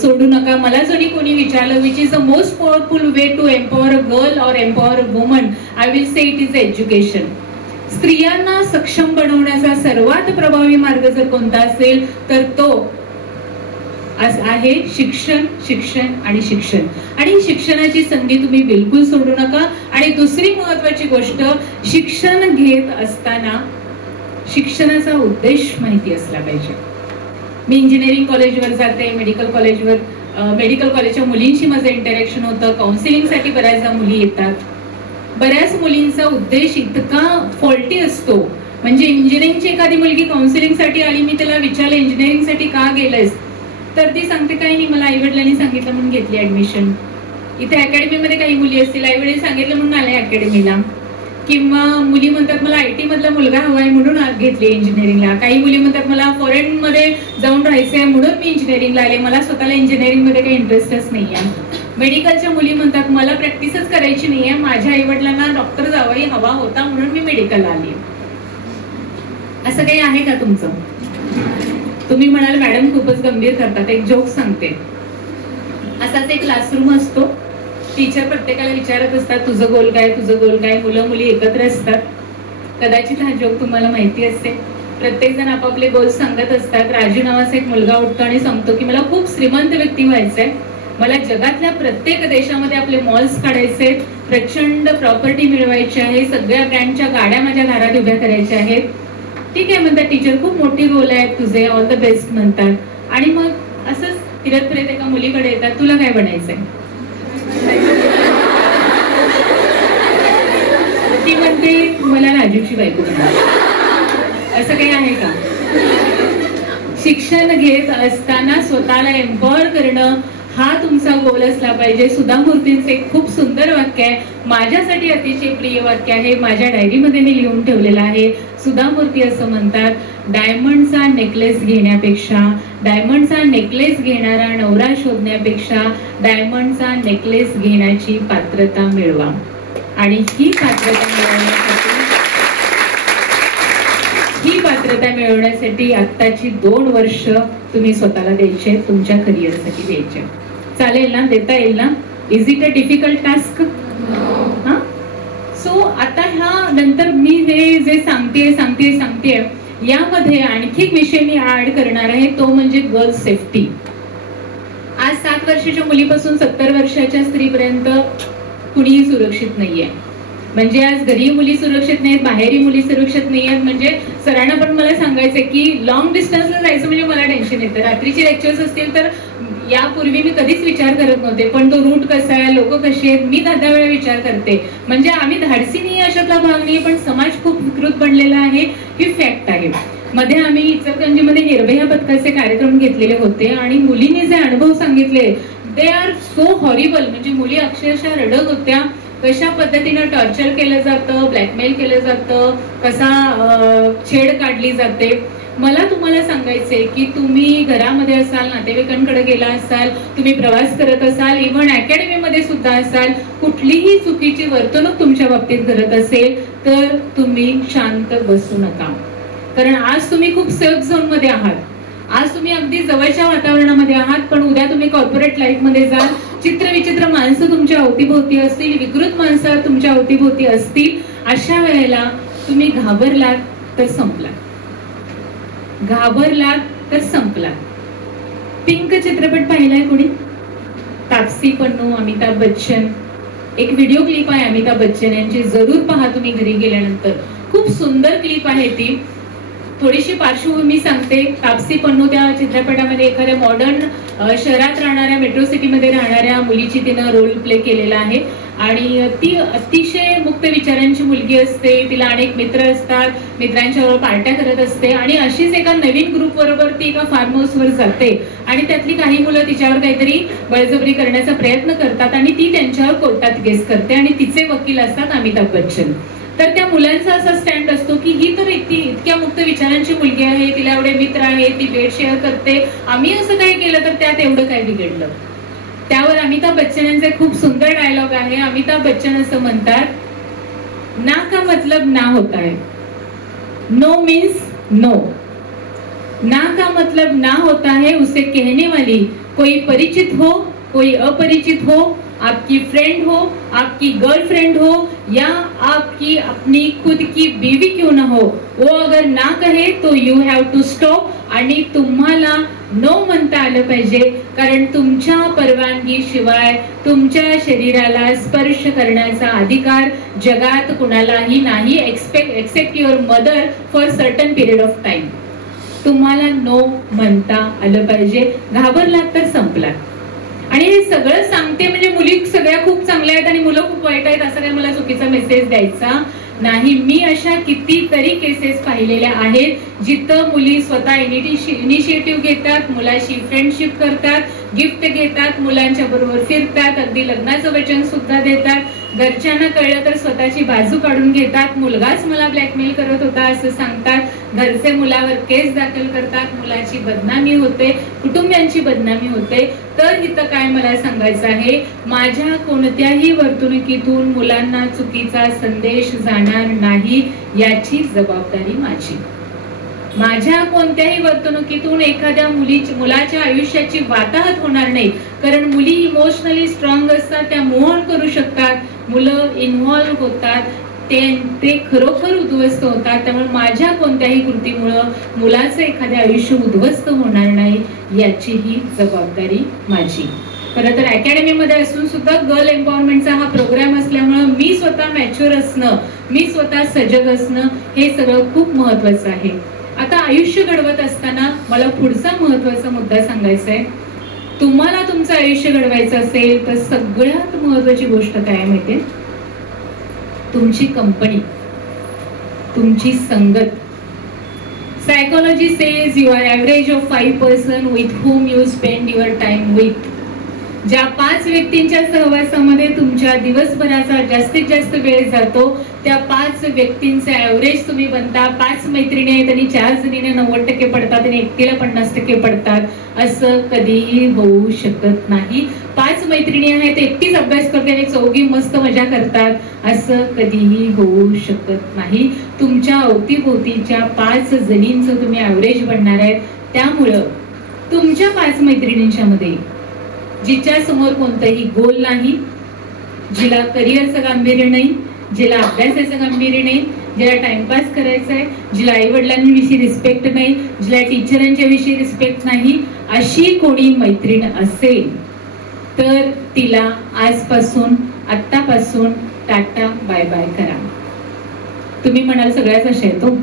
सोडू नका. मला जरी कोणी विचारलं which is the most powerful way to empower a girl or empower a woman, I will say it is education. स्त्रियांना सक्षम बनवण्याचा सर्वात प्रभावी मार्ग जर कोणता असेल तर तो आहे शिक्षण, शिक्षण आणि शिक्षण. आणि शिक्षणाची संधी तुम्ही बिलकुल सोडू नका. आणि दुसरी महत्वाची गोष्ट, शिक्षण घेत असताना शिक्षणाचा उद्देश माहिती असला पाहिजे. मी इंजिनिअरिंग कॉलेजवर जाते, मेडिकल कॉलेजच्या मुलींशी माझं इंटरॅक्शन होतं. काउन्सिलिंगसाठी बऱ्याचदा मुली येतात. बऱ्याच मुलींचा उद्देश इतका फॉल्टी असतो. म्हणजे इंजिनिअरिंगची एखादी मुलगी काउन्सिलिंगसाठी आली, मी त्याला विचारलं इंजिनिअरिंगसाठी का गेलंयस, तर ती सांगते काही नाही, मला आई वडिलांनी सांगितलं म्हणून घेतली ऍडमिशन. इथे अकॅडमीमध्ये काही मुली असतील, आई वडील सांगितलं म्हणून आले अकॅडमीला. किंवा मुली म्हणतात मला IT मधला मुलगा हवाय म्हणून घेतली इंजिनिअरिंगला. काही मुली म्हणतात मला फॉरेन मध्ये जाऊन राहायचंय म्हणून मी इंजिनिअरिंगला आले, मला स्वतःला इंजिनिअरिंग मध्ये काही इंटरेस्टच नाहीये. मेडिकलच्या मुली म्हणतात मला प्रॅक्टिसच करायची नाहीये, माझ्या आई वडिलांना डॉक्टर जावई हवा होता म्हणून मी मेडिकलला आली. असं काही आहे का तुमचं? तुम्ही म्हणाल मॅडम खूपच गंभीर करतात. एक जोक सांगते. असाच एक क्लासरूम असतो. टीचर प्रत्येकाला विचारत असतात तुझं गोल काय, तुझं गोल काय. मुलं मुली एकत्र असतात. कदाचित हा जोक तुम्हाला माहिती असेल. प्रत्येक जण आपापले गोल सांगत असतात. राजू नावाचा एक मुलगा उठतो आणि सांगतो की मला खूप श्रीमंत व्यक्ती व्हायचंय, मला जगातल्या प्रत्येक देशामध्ये आपले मॉल्स काढायचे, प्रचंड प्रॉपर्टी मिळवायची आहे, सगळ्या ब्रँडच्या गाड्या माझ्या दारात उभ्या करायच्या आहेत. ठीक आहे म्हणतात टीचर, खूप मोठी गोल आहे तुझे, ऑल द बेस्ट म्हणतात. आणि मग असंच फिरत फिरत एका मुलीकडे येतात, तुला काय बनायचंय? ती म्हणते मला राजूची बायको बनायची. असं काही आहे का? शिक्षण घेत असताना स्वतःला एम्पॉवर करणं हा तुमचा गोल असला पाहिजे. सुधा मूर्तींचे एक खूप सुंदर वाक्य आहे, माझ्यासाठी अतिशय प्रिय वाक्य आहे, माझ्या डायरीमध्ये मी लिहून ठेवलेलं आहे. सुधा मूर्ती असं म्हणतात, डायमंडचा नेकलेस घेण्यापेक्षा, डायमंडचा नेकलेस घेणारा नवरा शोधण्यापेक्षा डायमंडचा नेकलेस घेण्याची पात्रता मिळवा. आणि ही पात्रता मिळवण्यासाठी ही पात्रता मिळवण्यासाठी आत्ताची 2 वर्ष तुम्ही स्वतःला द्यायचे, तुमच्या करिअरसाठी द्यायचे. चालेल ना? देता येईल ना? Is it a difficult task? हा. सो आता ह्या नंतर मी हे जे सांगते यामध्ये आणखी एक विषय मी ऍड करणार आहे, तो म्हणजे गर्ल्स सेफ्टी. आज 7 वर्षाच्या मुलीपासून 70 वर्षाच्या स्त्रीपर्यंत कुणीही सुरक्षित नाहीये. म्हणजे आज घरी मुली सुरक्षित नाहीत, बाहेरही मुली सुरक्षित नाहीयेत. म्हणजे सरांना पण मला सांगायचंय की लॉंग डिस्टन्सला जायचं म्हणजे मला टेन्शन येतं. रात्रीचे लेक्चर्स असतील तर यापूर्वी मी कधीच विचार करत नव्हते, पण तो रूट कसा आहे, लोक कशी आहेत, मी 10 वेळा विचार करते. म्हणजे आम्ही धाडसी नाही अशातला भाग नाही, पण समाज खूप विकृत बनलेला आहे, ही फॅक्ट आहे. मध्ये आम्ही इचलकरंजीमध्ये निर्भया पथकाचे कार्यक्रम घेतलेले होते आणि मुलींनी जे अनुभव सांगितले दे आर सो हॉरिबल. म्हणजे मुली अक्षरशः रडत होत्या, कशा पद्धतीनं टॉर्चर केलं जातं, ब्लॅकमेल केलं जातं, कसा छेड काढली जाते. मला तुम्हाला सांगायचंय की तुम्ही घरामध्ये असाल, नातेवाईकांकडे गेला असाल, तुम्ही प्रवास करत असाल, इव्हन अकॅडमीमध्ये सुद्धा असाल, कुठलीही चुकीची वर्तणूक तुमच्या बाबतीत घडत असेल तर तुम्ही शांत बसू नका. कारण आज तुम्ही खूप सेफ झोन मध्ये आहात, आज तुम्ही अगदी जवळच्या वातावरणामध्ये आहात, पण उद्या तुम्ही कॉर्पोरेट लाईफ मध्ये जाल, चित्रविचित्र माणसं तुमच्या अवतीभोवती असतील, विकृत माणसं तुमच्या अवतीभोवती असतील. अशा वेळेला तुम्ही घाबरलात तर संपलात, घाबरलात तर संपलात. पिंक चित्रपट पाहिलाय कोणी? तापसी पन्नू, अमिताभ बच्चन. एक व्हिडिओ क्लिप आहे अमिताभ बच्चन यांची, जरूर पहा तुम्ही घरी गेल्यानंतर. खूप सुंदर क्लिप आहे ती. थोडीशी पार्श्वभूमी सांगते. तापसी पन्नू त्या चित्रपटामध्ये एखाद्या मॉडर्न शहरात राहणाऱ्या, मेट्रो सिटीमध्ये राहणाऱ्या मुलीची तिनं रोल प्ले केलेला आहे आणि ती अतिशय मुक्त विचारांची मुलगी असते. तिला अनेक मित्र असतात, मित्रांच्याबरोबर पार्ट्या करत असते आणि अशीच एका नवीन ग्रुप बरोबर ती एका फार्म हाऊसवर जाते आणि त्यातली काही मुलं तिच्यावर काहीतरी बळजबरी करण्याचा प्रयत्न करतात आणि ती त्यांच्यावर कोर्टात केस करते आणि तिचे वकील असतात अमिताभ बच्चन. तर त्या मुलांचा असा स्टँड असतो की ही तर इतक्या मुक्त विचारांची मुलगी आहे, तिला एवढे मित्र आहे, ती बेड शेअर करते, आम्ही असं काही केलं तर त्यात एवढं काय बिघडलं. त्यावर अमिताभ बच्चन यांचे खूप सुंदर डायलॉग आहे. अमिताभ बच्चन असं म्हणतात, ना का मतलब ना होता है, नो मीन्स नो. ना का मतलब ना होता है उसे कहने वाली कोई परिचित हो, कोई अपरिचित हो, आपकी फ्रेंड हो, आपकी गर्लफ्रेंड हो या आपकी अपनी खुद की बीवी क्यों ना हो, वो अगर ना कहे तो यू हॅव टू स्टॉप. आणि तुम्हाला नो म्हणता आलं पाहिजे, कारण तुमच्या परवानगी शिवाय तुमच्या शरीराला स्पर्श करण्याचा अधिकार जगात कुणालाही नाही, except your mother for certain period of time. तुम्हाला नो म्हणता आलं पाहिजे. घाबरलात तर संपलात. आणि हे सगळं सांगते म्हणजे मुली सगळ्या खूप चांगल्या आहेत आणि मुलं खूप वाईट आहेत असं काही मला चुकीचा मेसेज द्यायचा नाही. मी अशा कितीतरी केसेस पाहिलेल्या आहेत जिथं मुली स्वतः इनिशिएटिव्ह घेतात, मुलाशी फ्रेंडशिप करतात, गिफ्ट घेतात, मुलांच्या बरोबर फिरतात, अगदी लग्नाचं वचन सुद्धा देतात. घरच्यांना कळलं तर स्वतःची बाजू काढून घेतात, मुलगाच मला ब्लॅकमेल करत होता असं सांगतात, घरचे मुलावर केस दाखल करतात, मुलाची बदनामी होते, कुटुंबियांची बदनामी होते. तर इथं काय मला सांगायचं आहे, माझ्या कोणत्याही वर्तणुकीतून मुलांना चुकीचा संदेश जाणार नाही याची जबाबदारी माझी. माझ्या कोणत्याही वर्तणुकीतून एखाद्या मुलाच्या आयुष्याची वाताहत होणार नाही, कारण मुली इमोशनली स्ट्रॉंग असतात, त्या मूव्ह ऑन करू शकतात. मुलं इन्व्हॉल्व्ह होतात, ते खरोखर उद्ध्वस्त होतात. त्यामुळे माझ्या कोणत्याही कृतीमुळं मुलाचं एखादं आयुष्य उद्ध्वस्त होणार नाही याचीही जबाबदारी माझी. खरं तर अकॅडमीमध्ये असून सुद्धा गर्ल एम्पॉवरमेंटचा हा प्रोग्राम असल्यामुळं मी स्वतः मॅच्युअर असणं, मी स्वतः सजग असणं हे सगळं खूप महत्वाचं आहे. आता आयुष्य घडवत असताना मला पुढचा महत्वाचा मुद्दा सांगायचा आहे. तुम्हाला तुमचं आयुष्य घडवायचं असेल तर सगळ्यात महत्वाची गोष्ट काय माहितीये, तुमची कंपनी, तुमची संगत. Psychology says you are average of 5 person with whom you spend your time with. ज्या 5 व्यक्तींच्या सहवासामध्ये तुमच्या दिवसभराचा जास्तीत जास्त वेळ जातो त्या 5 व्यक्तींचे ॲव्हरेज तुम्ही बनता. 5 मैत्रिणी आहेत आणि 4 जणीने 90% पडतात आणि एकटीला 50% पडतात असं कधीही होऊ शकत नाही. 5 मैत्रिणी आहेत, एकटीच अभ्यास करते आणि चौघी मस्त मजा करतात, असं कधीही होऊ शकत नाही. तुमच्या अवतीभोवतीच्या 5 जणींचं तुम्ही ऍव्हरेज बनणार आहे. त्यामुळं तुमच्या 5 मैत्रिणींच्या मध्ये जिच्या समोर कोणतंही गोल नाही, जिला करिअरचं गांभीर्य नाही, जिला अभ्यासाचं गांभीर्य नाही, जिला टाइमपास करायचा आहे, जिला आई वडिलांविषयी रिस्पेक्ट नाही, जिला टीचरांच्या विषयी रिस्पेक्ट नाही, अशी कोणी मैत्रीण असेल तर तिला आजपासून आत्तापासून टाटा बाय बाय करा. तुम्ही म्हणाल सगळ्याच अशा आहे तो.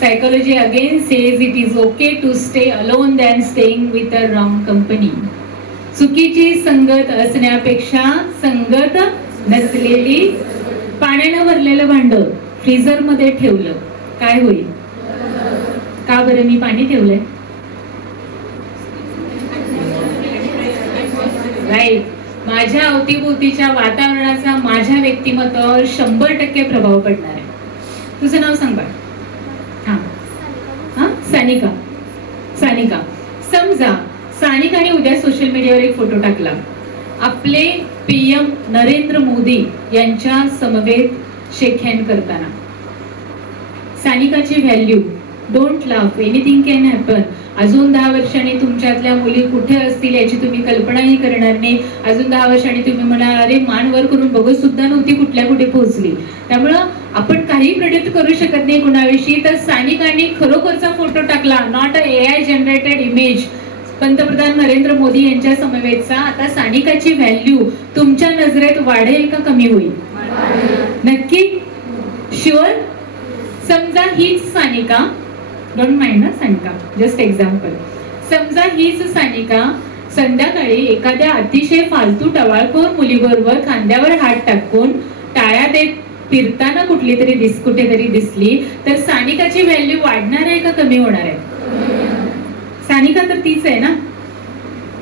Psychology again says it is okay to stay alone than staying with a wrong company. चुकीची संगत असण्यापेक्षा संगत नसलेली. पाण्यानं भरलेलं भांड फ्रीजर मध्ये ठेवलं काय होईल? का बरं मी पाणी ठेवलंय? राईट. माझ्या अवतीभोवतीच्या वातावरणाचा माझ्या व्यक्तिमत्वावर 100% प्रभाव पडणार आहे. तुझं नाव सांग बा. हा हा सानिका. सानिका, समजा सानिकाने उद्या सोशल मीडियावर एक फोटो टाकला, आपले PM नरेंद्र मोदी यांच्या समवेत शेक हँड करताना. सानिकाची value, don't laugh, anything can happen. अजून 10 वर्षांनी तुमच्यातल्या मुली कुठे असतील याची तुम्ही कल्पनाही करणार नाही. अजून 10 वर्षांनी तुम्ही म्हणाल अरे मान वर करून बघत सुद्धा नव्हती कुठल्या कुठे पोहोचली. त्यामुळं आपण काही प्रेडिक्ट करू शकत नाही कुणाविषयी. तर सानिकाने खरोखरचा फोटो टाकला, not a AI generated image, पंतप्रधान नरेंद्र मोदी यांच्या समवेतचा. आता सानिकाची व्हॅल्यू तुमच्या नजरेत वाढेल का कमी होईल? नक्की? शुअर? समजा हीच सानिका, डोंट माइंड ना सानिका, जस्ट एक्झाम्पल. समजा हीच सानिका संध्याकाळी एखाद्या अतिशय फालतू टवाळखोर मुलीबरोबर खांद्यावर हात टाकून टाळ्या देत फिरताना कुठेतरी दिसली, तर सानिकाची व्हॅल्यू वाढणार आहे का कमी होणार आहे? सानिका तर तीच आहे ना.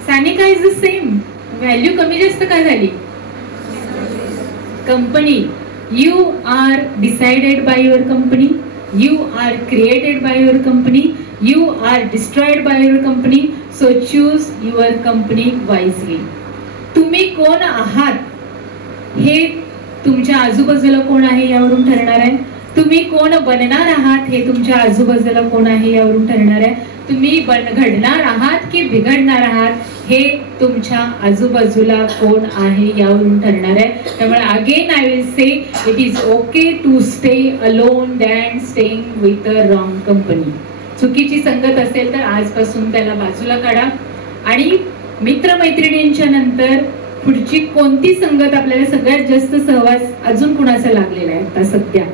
Sanika is the same. Value कमी जास्त काय झाली? Company. You are decided by your company, you are created by your company, you are destroyed by your company. So choose your company wisely. तुम्ही कोण आहात हे तुमच्या आजूबाजूला कोण आहे यावरून ठरणार आहे. तुम्ही कोण बनणार आहात हे तुमच्या आजूबाजूला कोण आहे यावरून ठरणार आहे. तुम्ही घडणार आहात की बिघडणार आहात हे तुमच्या आजूबाजूला कोण आहे यावरून ठरणार आहे. त्यामुळे again I will say it is okay to stay alone than staying with a wrong company. चुकीची संगत असेल तर आजपासून त्याला बाजूला काढा. आणि मित्रमैत्रिणींच्या नंतर पुढची कोणती संगत आपल्याला सगळ्यात जास्त सहवास अजून कुणाचा लागलेला आहे आता सध्या?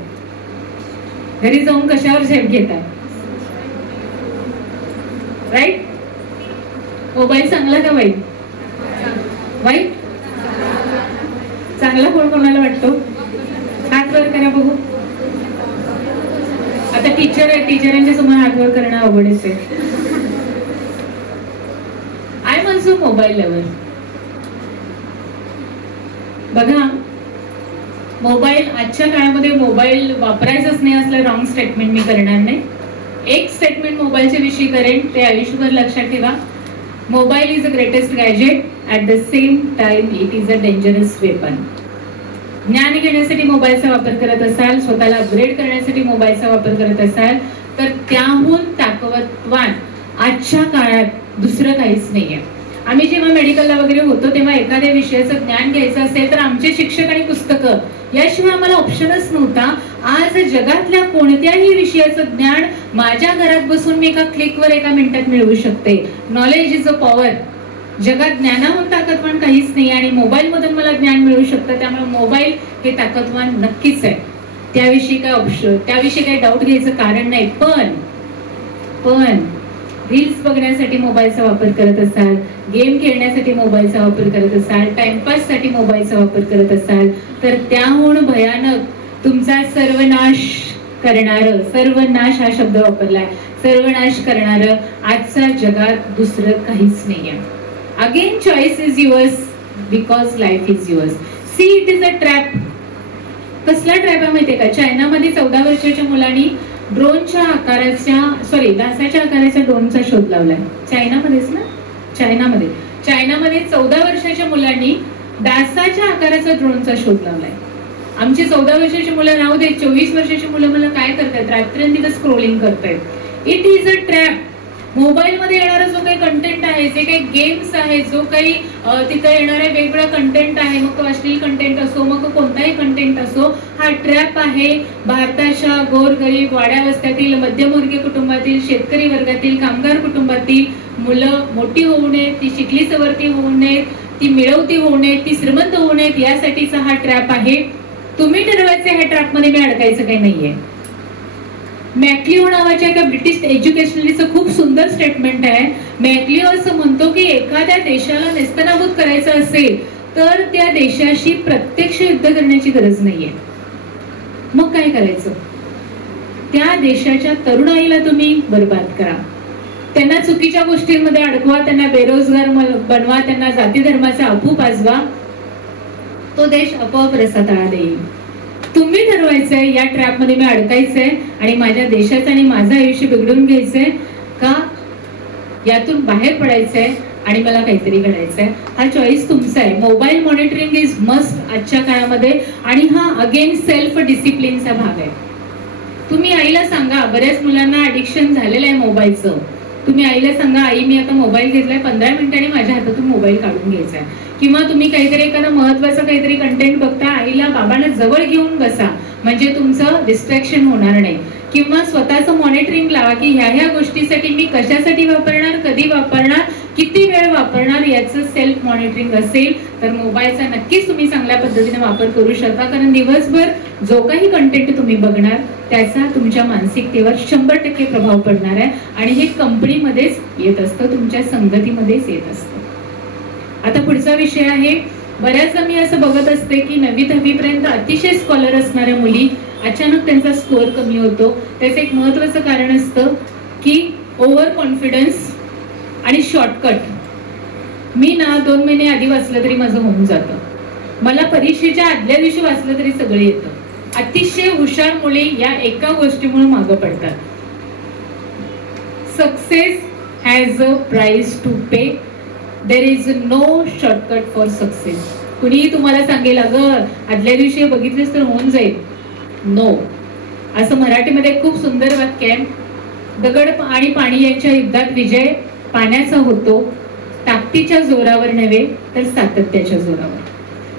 घरी जाऊन कशावर झेप घेताय? राईट. मोबाईल चांगला का वाईट? वाईट. चांगला कोण कोणाला वाटतो? हात वर करा बघू. आता टीचर आहे, टीचरांच्या समोर हात वर करणं अवघडच आहे. I am also mobile lover. बघा, मोबाईल आजच्या काळामध्ये मोबाईल वापरायचाच नाही असलं रॉंग स्टेटमेंट मी करणार नाही. एक स्टेटमेंट मोबाईलच्या विषयी करेन, ते आयुष्यभर लक्षात ठेवा. Mobile is a greatest gadget, at the same time it is a dangerous weapon. ज्ञान घेण्यासाठी मोबाईलचा वापर करत असाल, स्वतःला अपग्रेड करण्यासाठी मोबाईलचा वापर करत असाल, तर त्याहून ताकदवान आजच्या काळात दुसरं काहीच नाहीये. आम्ही जेव्हा मेडिकलला वगैरे होतो तेव्हा एखाद्या विषयाचं ज्ञान घ्यायचं असेल तर आमचे शिक्षक आणि पुस्तकं याशिवाय आम्हाला ऑप्शनच नव्हता. आज जगातल्या कोणत्याही विषयाचं ज्ञान माझ्या घरात बसून मी एका क्लिकवर एका मिनिटात मिळवू शकते. Knowledge is a power. जगात ज्ञानाहून ताकदवान काहीच नाही आणि मोबाईल मधून मला ज्ञान मिळू शकतं. त्यामुळे मोबाईल हे ताकदवान नक्कीच आहे. त्याविषयी काही डाऊट घ्यायचं कारण नाही. पण रील्स बघण्यासाठी मोबाईलचा वापर करत असाल, गेम खेळण्यासाठी मोबाईलचा वापर करत असाल, टाइमपास साठी मोबाईलचा वापर करत असाल, तर त्याहून भयानक तुमचा सर्वनाश करणारं, सर्वनाश हा शब्द वापरलाय, सर्वनाश करणारं आजच्या जगात दुसरं काहीच नाहीये. Again choice is yours because life is yours. See it is a trap. कसला ट्रॅप आहे माहितीये का? चायनामध्ये 14 वर्षाच्या मुलांनी ड्रोनच्या आकाराच्या, डासाच्या आकाराच्या ड्रोनचा शोध लावलाय. चायनामध्येच ना, चायनामध्ये चायनामध्ये 14 वर्षाच्या मुलांनी डासाच्या आकाराचा ड्रोनचा शोध लावलाय. आमची 14 वर्षाची मुलं राहू दे, 24 वर्षाची मुलं मला काय करतायत, रात्रंदिवस स्क्रोलिंग करतायत. It is a trap. Mobile मध्ये येणारा जो काही कंटेंट आहे, जे काही गेम्स आहे, जो काही तिथे येणारा वेगवेगळा कंटेंट आहे, मग तो अश्लील कंटेंट असो, मग कोणताही कंटेंट असो, हा ट्रॅप आहे. भारताच्या गोरगरीब वाड्या वस्त्यातील, मध्यमवर्गीय कुटुंबातील, शेतकरी वर्गातील, कामगार कुटुंबातील मुलं मोठी होऊ नयेत, ती शिकली सवरती होऊ नयेत, ती मिळवती होऊ नयेत, ती श्रीमंत होऊ नयेत, यासाठीचा हा ट्रॅप आहे. तुम्ही ठरवायचे ह्या ट्रॅप मध्ये मी अडकायचं काही नाहीये. मॅक्लिओ नावाच्या एका ब्रिटिश एज्युकेशनलिस्टचं खूप सुंदर स्टेटमेंट आहे. मॅक्लिओ असं म्हणतो की एखाद्या देशाला नेस्तनाबूत करायचं असेल तर त्या देशाशी प्रत्यक्ष युद्ध करण्याची गरज नाहीये. मग काय करायचं? त्या देशाच्या तरुणाईला तुम्ही बर्बाद करा, त्यांना चुकीच्या गोष्टींमध्ये अडकवा, त्यांना बेरोजगार बनवा, त्यांना जाती धर्माचा अफू पाजवा, तो देश आपोआप रसातळाला येईल. तुम्ही ठरवायचंय या ट्रॅप मध्ये मी अडकायचंय आणि माझ्या देशाचं आणि माझं आयुष्य बिघडून घ्यायचंय का यातून बाहेर पडायचंय आणि मला काहीतरी घडायचंय. हा चॉईस तुमचा आहे. मोबाईल मॉनिटरिंग इज मस्ट आजच्या काळामध्ये, आणि हा अगेन सेल्फ डिसिप्लिनचा भाग आहे. तुम्ही आईला सांगा, बऱ्याच मुलांना ऍडिक्शन झालेलं आहे मोबाईलचं. तुम्ही आईला सांगा, आई मी आता मोबाईल घेतलाय, 15 मिनिटांनी माझ्या हातातून मोबाईल काढून घ्यायचा आहे. किंवा तुम्ही काहीतरी एखादा महत्वाचं काहीतरी कंटेंट बघता, आईला बाबांना जवळ घेऊन बसा, म्हणजे तुमचं डिस्ट्रॅक्शन होणार नाही. किंवा स्वतःचं मॉनिटरिंग लावा की ह्या गोष्टीसाठी मी कशासाठी वापरणार, कधी वापरणार, किती वेळ वापरणार, याचं सेल्फ मॉनिटरिंग असेल तर मोबाईलचा नक्कीच तुम्ही चांगल्या पद्धतीने वापर करू शकता. कारण दिवसभर जो काही कंटेंट तुम्ही बघणार त्याचा तुमच्या मानसिकतेवर 100% प्रभाव पडणार आहे, आणि हे कंपनीमध्येच येत असतं, तुमच्या संगतीमध्येच येत असतं. आता पुढचा विषय आहे. बऱ्याचदा मी असं बघत असते की 9वी 10वी पर्यंत अतिशय स्कॉलर असणाऱ्या मुली अचानक त्यांचा स्कोअर कमी होतो. त्याचं एक महत्वाचं कारण असतं की ओव्हर कॉन्फिडन्स आणि शॉर्टकट. मी ना 2 महिने आधी वाचलं तरी माझं होऊन जातं, मला परीक्षेच्या आदल्या दिवशी वाचलं तरी सगळं येतं. अतिशय हुशार मुली या एका गोष्टीमुळे मागं पडतात. Success has a price to pay, there is no shortcut for success. कुणीही तुम्हाला सांगेल अगं आदल्या दिवशी बघितलेस तर होऊन जाईल, नो. असं मराठीमध्ये खूप सुंदर वाक्य आहे. दगड आणि पाणी यांच्या युद्धात विजय पाण्याचा होतो, ताकदीच्या जोरावर नव्हे तर सातत्याच्या जोरावर.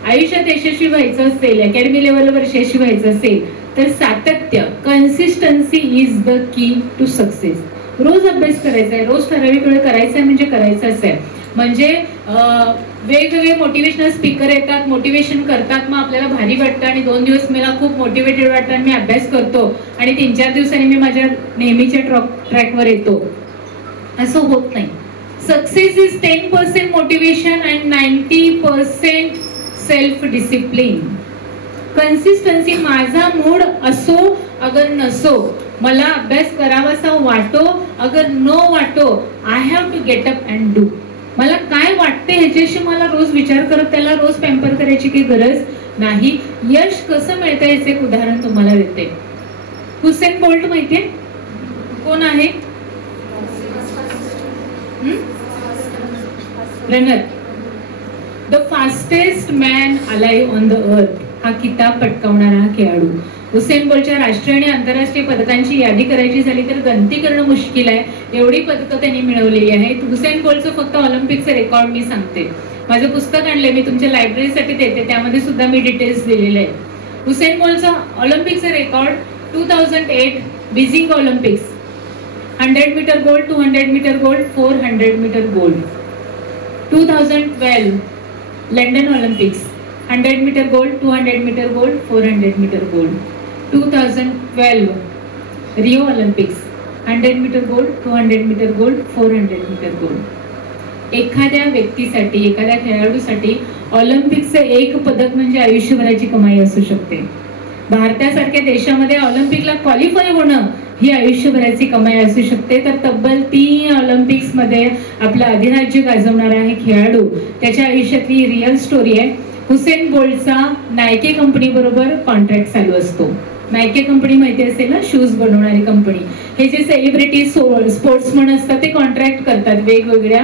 आयुष्यात यशस्वी व्हायचं असेल, अकॅडमी लेवलवर यशस्वी व्हायचं असेल तर सातत्य, consistency is the key to success. रोज अभ्यास करायचा आहे, रोज ठराविक वेळ करायचा आहे, म्हणजे करायचंच आहे. म्हणजे वेगवेगळे मोटिवेशनल स्पीकर येतात, मोटिवेशन करतात, मग आपल्याला भारी वाटतं आणि 2 दिवस मला खूप मोटिवेटेड वाटतं आणि मी अभ्यास करतो आणि 3-4 दिवसांनी मी माझ्या नेहमीच्या ट्रॅकवर येतो. असं होत नाही. Success is 10% motivation and 90% self discipline. Consistency, माझा मूड असो अगर नसो, मला अभ्यास करावासा वाटो अगर नो वाटो, I have to get up and do. मला काय वाटते ह्याच्याशी मला रोज विचार करत त्याला रोज पॅम्पर करायची काही गरज नाही. यश कसं मिळतं याचे एक उदाहरण तुम्हाला देते. हुसेन बोल्ट माहितीये कोण आहे? Runner, the fastest man alive on the earth हा किताब पटकावणारा हा खेळाडू. हुसेन बोल्टच्या राष्ट्रीय आणि आंतरराष्ट्रीय पदकांची यादी करायची झाली तर गणती करणं मुश्किल आहे, एवढी पदकं त्यांनी मिळवलेली आहेत. हुसेन बोल्टचं फक्त ऑलिम्पिकचं रेकॉर्ड मी सांगते. माझं पुस्तक आणलंय मी, तुमच्या लायब्ररीसाठी देते, त्यामध्ये सुद्धा मी डिटेल्स दिलेले आहेत. हुसेन बोल्टचं ऑलिम्पिकचं record 2008 Beijing Olympics, 100 metre gold, 200 metre gold, 400 metre gold. 2012 London Olympics, 100 metre gold, 200 metre gold, 400 metre gold. 2012 Rio Olympics, 100 metre gold, 200 metre gold, 400 metre gold. एखाद्या व्यक्तीसाठी, एखाद्या खेळाडूसाठी ऑलिम्पिकचं एक पदक म्हणजे आयुष्यभराची कमाई असू शकते. भारतासारख्या देशामध्ये ऑलिम्पिकला क्वालिफाय होणं ही आयुष्यभराची कमाई असू शकते. तर तब्बल 3 ऑलिम्पिक्स मध्ये आपलं अधिराज्य गाजवणारा हे खेळाडू, त्याच्या आयुष्यातली रिअल स्टोरी आहे. हुसेन बोल्टचा नायके कंपनी बरोबर कॉन्ट्रॅक्ट चालू असतो. नायकी कंपनी माहिती असेल ना, शूज बनवणारी कंपनी. हे जे सेलिब्रिटी स्पोर्ट्समन असतात ते कॉन्ट्रॅक्ट करतात वेगवेगळ्या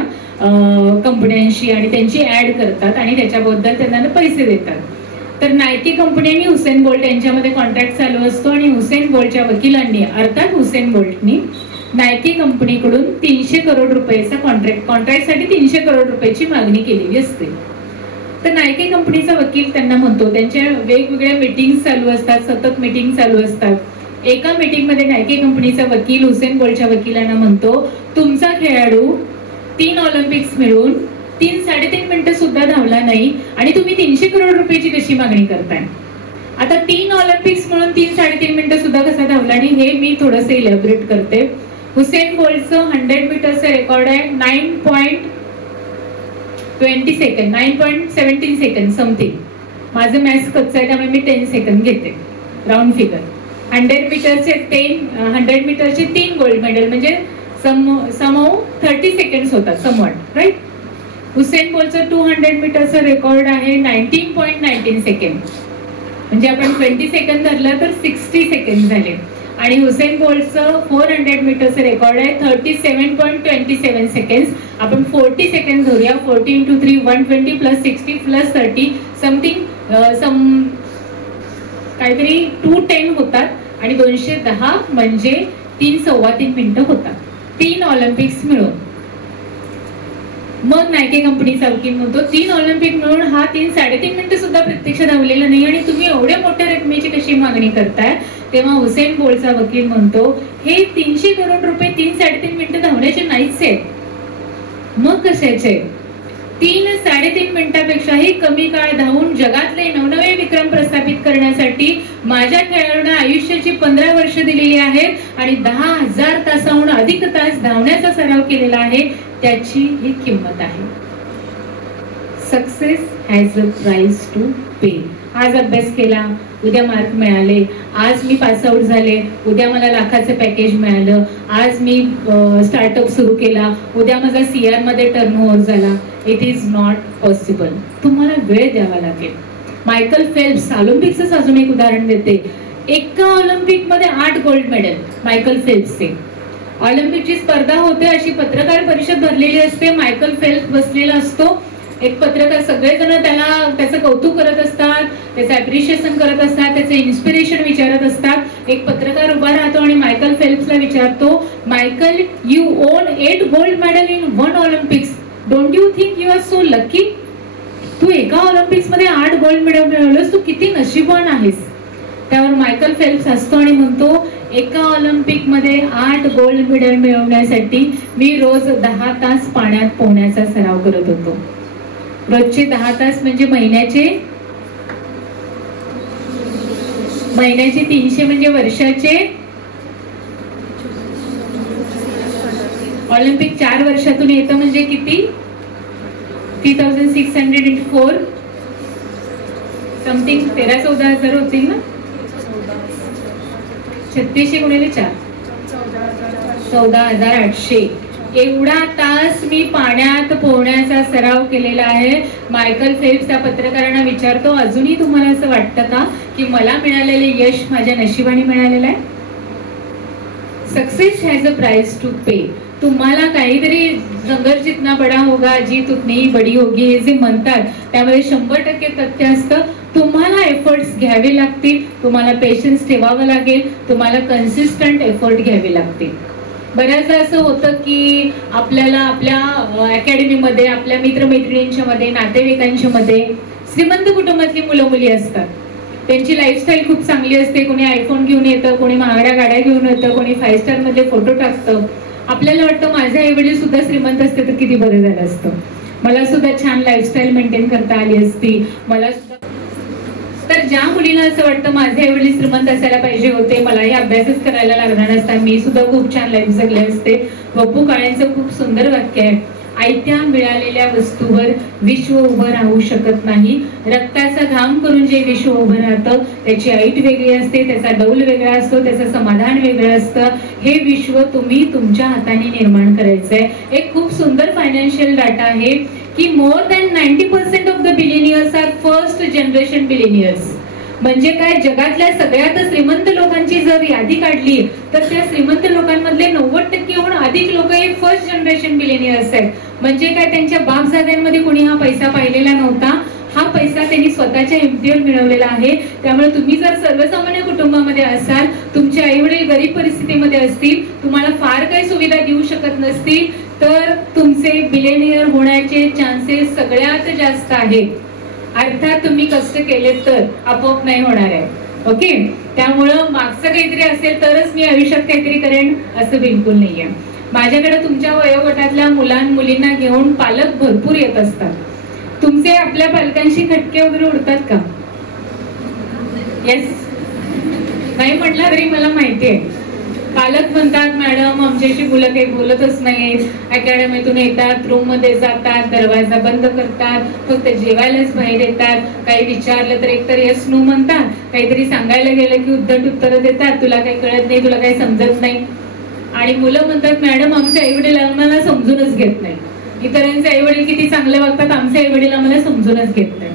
कंपन्यांशी आणि त्यांची ऍड करतात आणि त्याच्याबद्दल त्यांना पैसे देतात. तर नायकी कंपनी आणि हुसेन बोल्ट यांच्यामध्ये कॉन्ट्रॅक्ट चालू असतो आणि हुसेन बोल्टच्या वकिलांनी अर्थात हुसेन बोल्टनी नायकी कंपनीकडून 300 करोड रुपयाचा कॉन्ट्रॅक्टसाठी 300 करोड रुपयाची मागणी केलेली असते. तर नायकी कंपनीचा वकील त्यांना म्हणतो, त्यांच्या वेगवेगळ्या मीटिंग चालू असतात, सतत मीटिंग चालू असतात. एका मीटिंग मध्ये नायकी कंपनीचा वकील हुसेन बोल्टच्या वकिलांना म्हणतो, तुमचा खेळाडू 3 ऑलिम्पिक्स मिळून 3-3.5 मिनिटं सुद्धा धावला नाही आणि तुम्ही 300 करोड रुपयाची कशी मागणी करताय. आता 3 ऑलिम्पिक्स म्हणून 3-3.5 मिनिटं सुद्धा कसा धावला नाही हे मी थोडंसं इलॅबोरेट करते. हुसेन बोल्टचं 100 मीटरचं रेकॉर्ड आहे 9.20 सेकंड, 9.17 सेकंड समथिंग. माझं मॅथ्स कच्चं आहे त्यामुळे मी 10 सेकंड घेते राऊंड फिगर. 100 मीटरचे 3 गोल्ड मेडल म्हणजे समहाऊ 30 सेकंड्स होतात समवॉट, राईट. हुसेन बोल्टचं 200 मीटरचं रेकॉर्ड आहे 19.19 सेकंड, म्हणजे आपण 20 सेकंड धरलं तर 60 सेकंड झाले. आणि हुसेन बोल्टचं 400 मीटरचं रेकॉर्ड आहे 37.27 सेकंड. आपण 40 सेकंड धरूया. 40 × 3 120 + 60 + 30 समथिंग काहीतरी 210 होतात आणि 210 म्हणजे 3-3.25 मिनिटं होतात 3 ऑलिम्पिक्स मिळून. मग नायकी कंपनीचा वकील म्हणतो 3 ऑलिम्पिक मिळून हा 3-3.5 मिनिटं सुद्धा प्रत्यक्ष धावलेला नाही आणि तुम्ही एवढ्या मोठ्या रकमेची कशी मागणी करताय. तेव्हा हुसेन बोल्टचा वकील म्हणतो हे 300 करोड रुपये 3-3.5 मिनिटं धावण्याचे नाहीच आहेत, मग कशाचे. 3-3.5 मिनिटापेक्षाही कमी काळ धावून जगातले नवनवे विक्रम प्रस्थापित करण्यासाठी माझ्या खेळाडूंना आयुष्याची 15 वर्ष दिलेली आहेत आणि 10,000 तासाहून अधिक तास धावण्याचा सराव केलेला आहे, त्याची ही किंमत आहे. Success has a price to pay. आज अभ्यास केला, उद्या मार्क मिळाले, आज मी पास आउट झाले, उद्या मला लाखाचं पॅकेज मिळालं, आज मी स्टार्टअप सुरू केला, उद्या माझा CR मध्ये टर्नओव्हर झाला. It is not possible. तुम्हाला वेळ द्यावा लागेल. मायकल फेल्प्स, ऑलिम्पिक्सच अजून एक उदाहरण देते. एका ऑलिम्पिक मध्ये 8 गोल्ड मेडल मायकल फेल्प्सचे. ऑलिम्पिकची स्पर्धा होते, अशी पत्रकार परिषद भरलेली असते, मायकल फेल्प्स बसलेला असतो. एक पत्रकार सगळेजण त्याचं कौतुक करत असतात, त्याचं अप्रिशिएशन करत असतात, त्याचं इन्स्पिरेशन विचारत असतात. एक पत्रकार उभा राहतो आणि मायकल फेल्प्सला विचारतो, Michael you won 8 gold medal in 1 Olympics, don't you think you are so lucky. तू एका ऑलिम्पिक्स मध्ये 8 गोल्ड मेडल मिळवलंस, तू किती नशीबवान आहेस. त्यावर मायकल फेल्प्स हसतो आणि म्हणतो, एका ऑलिम्पिक मध्ये 8 गोल्ड मेडल मिळवण्यासाठी मी रोज 10 तास पाण्यात पोहण्याचा सराव करत होतो. रोजचे 10 तास म्हणजे महिन्याचे 300 म्हणजे वर्षाचे. ऑलिम्पिक 4 वर्षातून येतं म्हणजे किती, 3600 × 4 समथिंग 13-14 हजार होतील ना. 3600 × 4 14,800. एवढा तास मी पाण्यात पोहण्याचा सराव केलेला आहे. मायकल फेल्प्स त्या पत्रकारांना विचारतो, अजूनही तुम्हाला असं वाटतं का की मला मिळालेले यश माझ्या नशिबाने मिळालेलं आहे. Success has a price to pay. तुम्हाला काहीतरी संघर्ष जितना बडा होगा जीत उतनी बडी होगी हे जे म्हणतात त्यामध्ये 100% तथ्य असतं. तुम्हाला एफर्ट्स घ्यावे लागतील, तुम्हाला पेशन्स ठेवावं लागेल, तुम्हाला कन्सिस्टंट एफर्ट घ्यावे लागतील. बऱ्याचदा असं होतं की आपल्याला आपल्या अकॅडमीमध्ये, आपल्या मित्रमैत्रिणींच्या मध्ये, नातेवाईकांच्या मध्ये श्रीमंत कुटुंबातली मुलं मुली असतात. त्यांची लाईफस्टाईल खूप चांगली असते. कोणी आयफोन घेऊन येतं, कोणी महागड्या गाड्या घेऊन येतं, कोणी 5 स्टार मधले फोटो टाकतं. आपल्याला वाटतं माझे आई वडील सुद्धा श्रीमंत असते तर किती बरं झालं असतं, मला सुद्धा छान लाईफस्टाईल मेंटेन करता आली असती, मला सुद्धा. तर ज्या मुलीला असं वाटतं माझे आई वडील श्रीमंत असायला पाहिजे होते, मलाही अभ्यासच करायला लागणार नसता, मी सुद्धा खूप छान लाईफ जगले असते. बप्पू काळेंचं खूप सुंदर वाक्य आहे, आयत्या मिळालेल्या वस्तूवर विश्व उभं राहू शकत नाही. रक्ताचा घाम करून जे विश्व उभं राहतं त्याची ऐट वेगळी असते, त्याचा डौल वेगळा असतो, त्याचं समाधान वेगळं असतं. हे विश्व तुम्ही तुमच्या हाताने निर्माण करायचंय. एक खूप सुंदर फायनान्शियल डाटा आहे की more than 90% of the billionaires are first generation billionaires. म्हणजे काय, जगातल्या सगळ्यात श्रीमंत लोकांची जर यादी काढली तर त्या श्रीमंत लोकांमधले 90%हून अधिक लोक हे फर्स्ट जनरेशन बिलियनियर्स आहेत. म्हणजे काय, त्यांच्या बापजाद्यांमध्ये कोणी हा पैसा पाहिलेला नव्हता. हा पैसा त्यांनी स्वतःच्या हिमतीवर मिळवलेला आहे. त्यामुळे तुम्ही जर सर्वसामान्य कुटुंबामध्ये असाल, तुमचे आई वडील गरीब परिस्थितीमध्ये असतील, तुम्हाला फार काही सुविधा देऊ शकत नसतील, तर तुमचे बिलियनियर होण्याचे चान्सेस सगळ्यात जास्त आहेत. अर्थात तुम्ही कष्ट केले तर, आपोआप नाही होणार आहे. ओके, त्यामुळं मागचं काहीतरी असेल तरच मी आयुष्यात काहीतरी करेन असं बिलकुल नाहीये. माझ्याकडे तुमच्या वयोगटातल्या मुलींना घेऊन पालक भरपूर येत असतात. तुमचे आपल्या पालकांशी खटके वगैरे उडतात का? येस, नाही म्हटलं तरी मला माहिती आहे. पालक म्हणतात, मॅडम आमच्याशी मुलं काही बोलतच नाहीत, अकॅडमीतून येतात, रूम मध्ये जातात, दरवाजा बंद करतात, फक्त जेवायलाच बाहेर येतात, काही विचारलं तर एकतर येस नो म्हणतात, काहीतरी सांगायला गेलं की उद्धट उत्तर देतात, तुला काही कळत नाही, तुला काही समजत नाही. आणि मुलं म्हणतात, मॅडम आमचे आई वडील आम्हाला समजूनच घेत नाही. इतरांचे आई वडील किती चांगले वागतात, आमचे आई वडील आम्हाला समजूनच घेत नाही.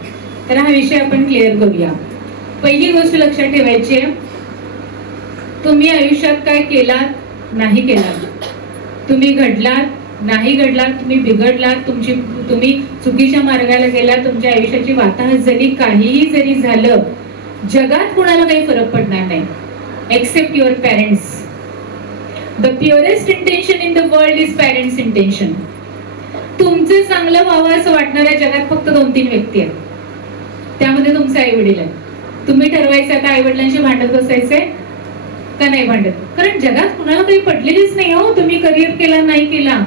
तर हा विषय आपण क्लिअर करूया. पहिली गोष्ट लक्षात ठेवायची आहे, तुम्ही आयुष्यात काय केलात नाही केलात, तुम्ही घडलात नाही घडलात, तुम्ही बिघडलात, तुम्ही चुकीच्या मार्गाला गेलात, तुमच्या आयुष्याची वाताहत झाली, काहीही जरी झालं, जगात कुणाला काही फरक पडणार नाही except your parents. The purest intention in the world is parents intention. तुमचं चांगलं व्हावं असं वाटणाऱ्या जगात फक्त 2-3 व्यक्ती आहेत, त्यामध्ये तुमचे आई वडील आहेत. तुम्ही ठरवायचं आता आई वडिलांशी भांडत बसायचे का नाही भांडत, कारण जगात कुणाला काही पडलेलीच नाही हो. तुम्ही करिअर केला नाही केला,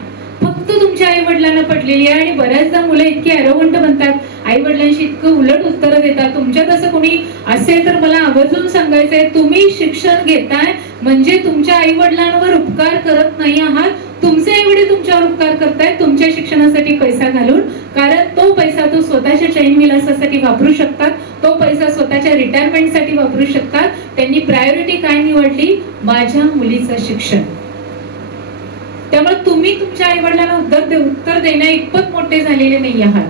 फक्त तुमच्या आई वडिलांना पडलेली आहे. आणि बऱ्याचदा मुलं इतकी ॲरोगंट बनतात, आई वडिलांशी इतकं उलट उत्तर देतात. तुमच्यात असं कोणी असेल तर मला आवर्जून सांगायचंय, तुम्ही शिक्षण घेताय म्हणजे तुमच्या आई वडिलांवर उपकार करत नाही आहात, तुमचे आई वडील तुमच्यावर उपकार करतायत तुमच्या शिक्षणासाठी पैसा घालून. कारण तो पैसा तो स्वतःच्या चैन विलासासाठी वापरू शकतात, तो पैसा स्वतःच्या रिटायरमेंटसाठी वापरू शकतात. त्यांनी प्रायोरिटी काय निवडली, माझ्या मुलीचं शिक्षण. त्यामुळे तुम्ही तुमच्या आई वडिलांना उत्तर देण्या इतपत मोठे झालेले नाही आहात.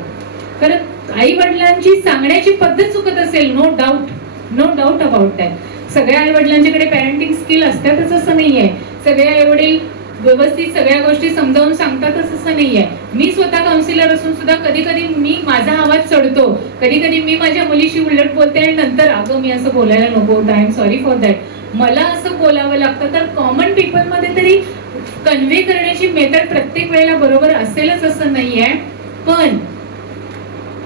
कारण आई वडिलांची सांगण्याची पद्धत चुकत असेल, नो डाऊट अबाउट दॅट. सगळ्या आई वडिलांच्याकडे पॅरेंटिंग स्किल असतातच असं नाहीये, सगळे आई वडील व्यवस्थित सगळ्या गोष्टी समजावून सांगतातच असं नाहीये. मी स्वतः काउन्सिलर असून सुद्धा कधी कधी मी माझा आवाज चढतो, कधी कधी मी माझ्या मुलीशी उलट बोलते आणि नंतर अगं मी असं बोलायला नको, I am sorry for that, मला असं बोलावं लागतं. तर कॉमन पीपल मध्ये तरी कन्व्हे करण्याची मेथड प्रत्येक वेळेला बरोबर असेलच असं नाहीये, पण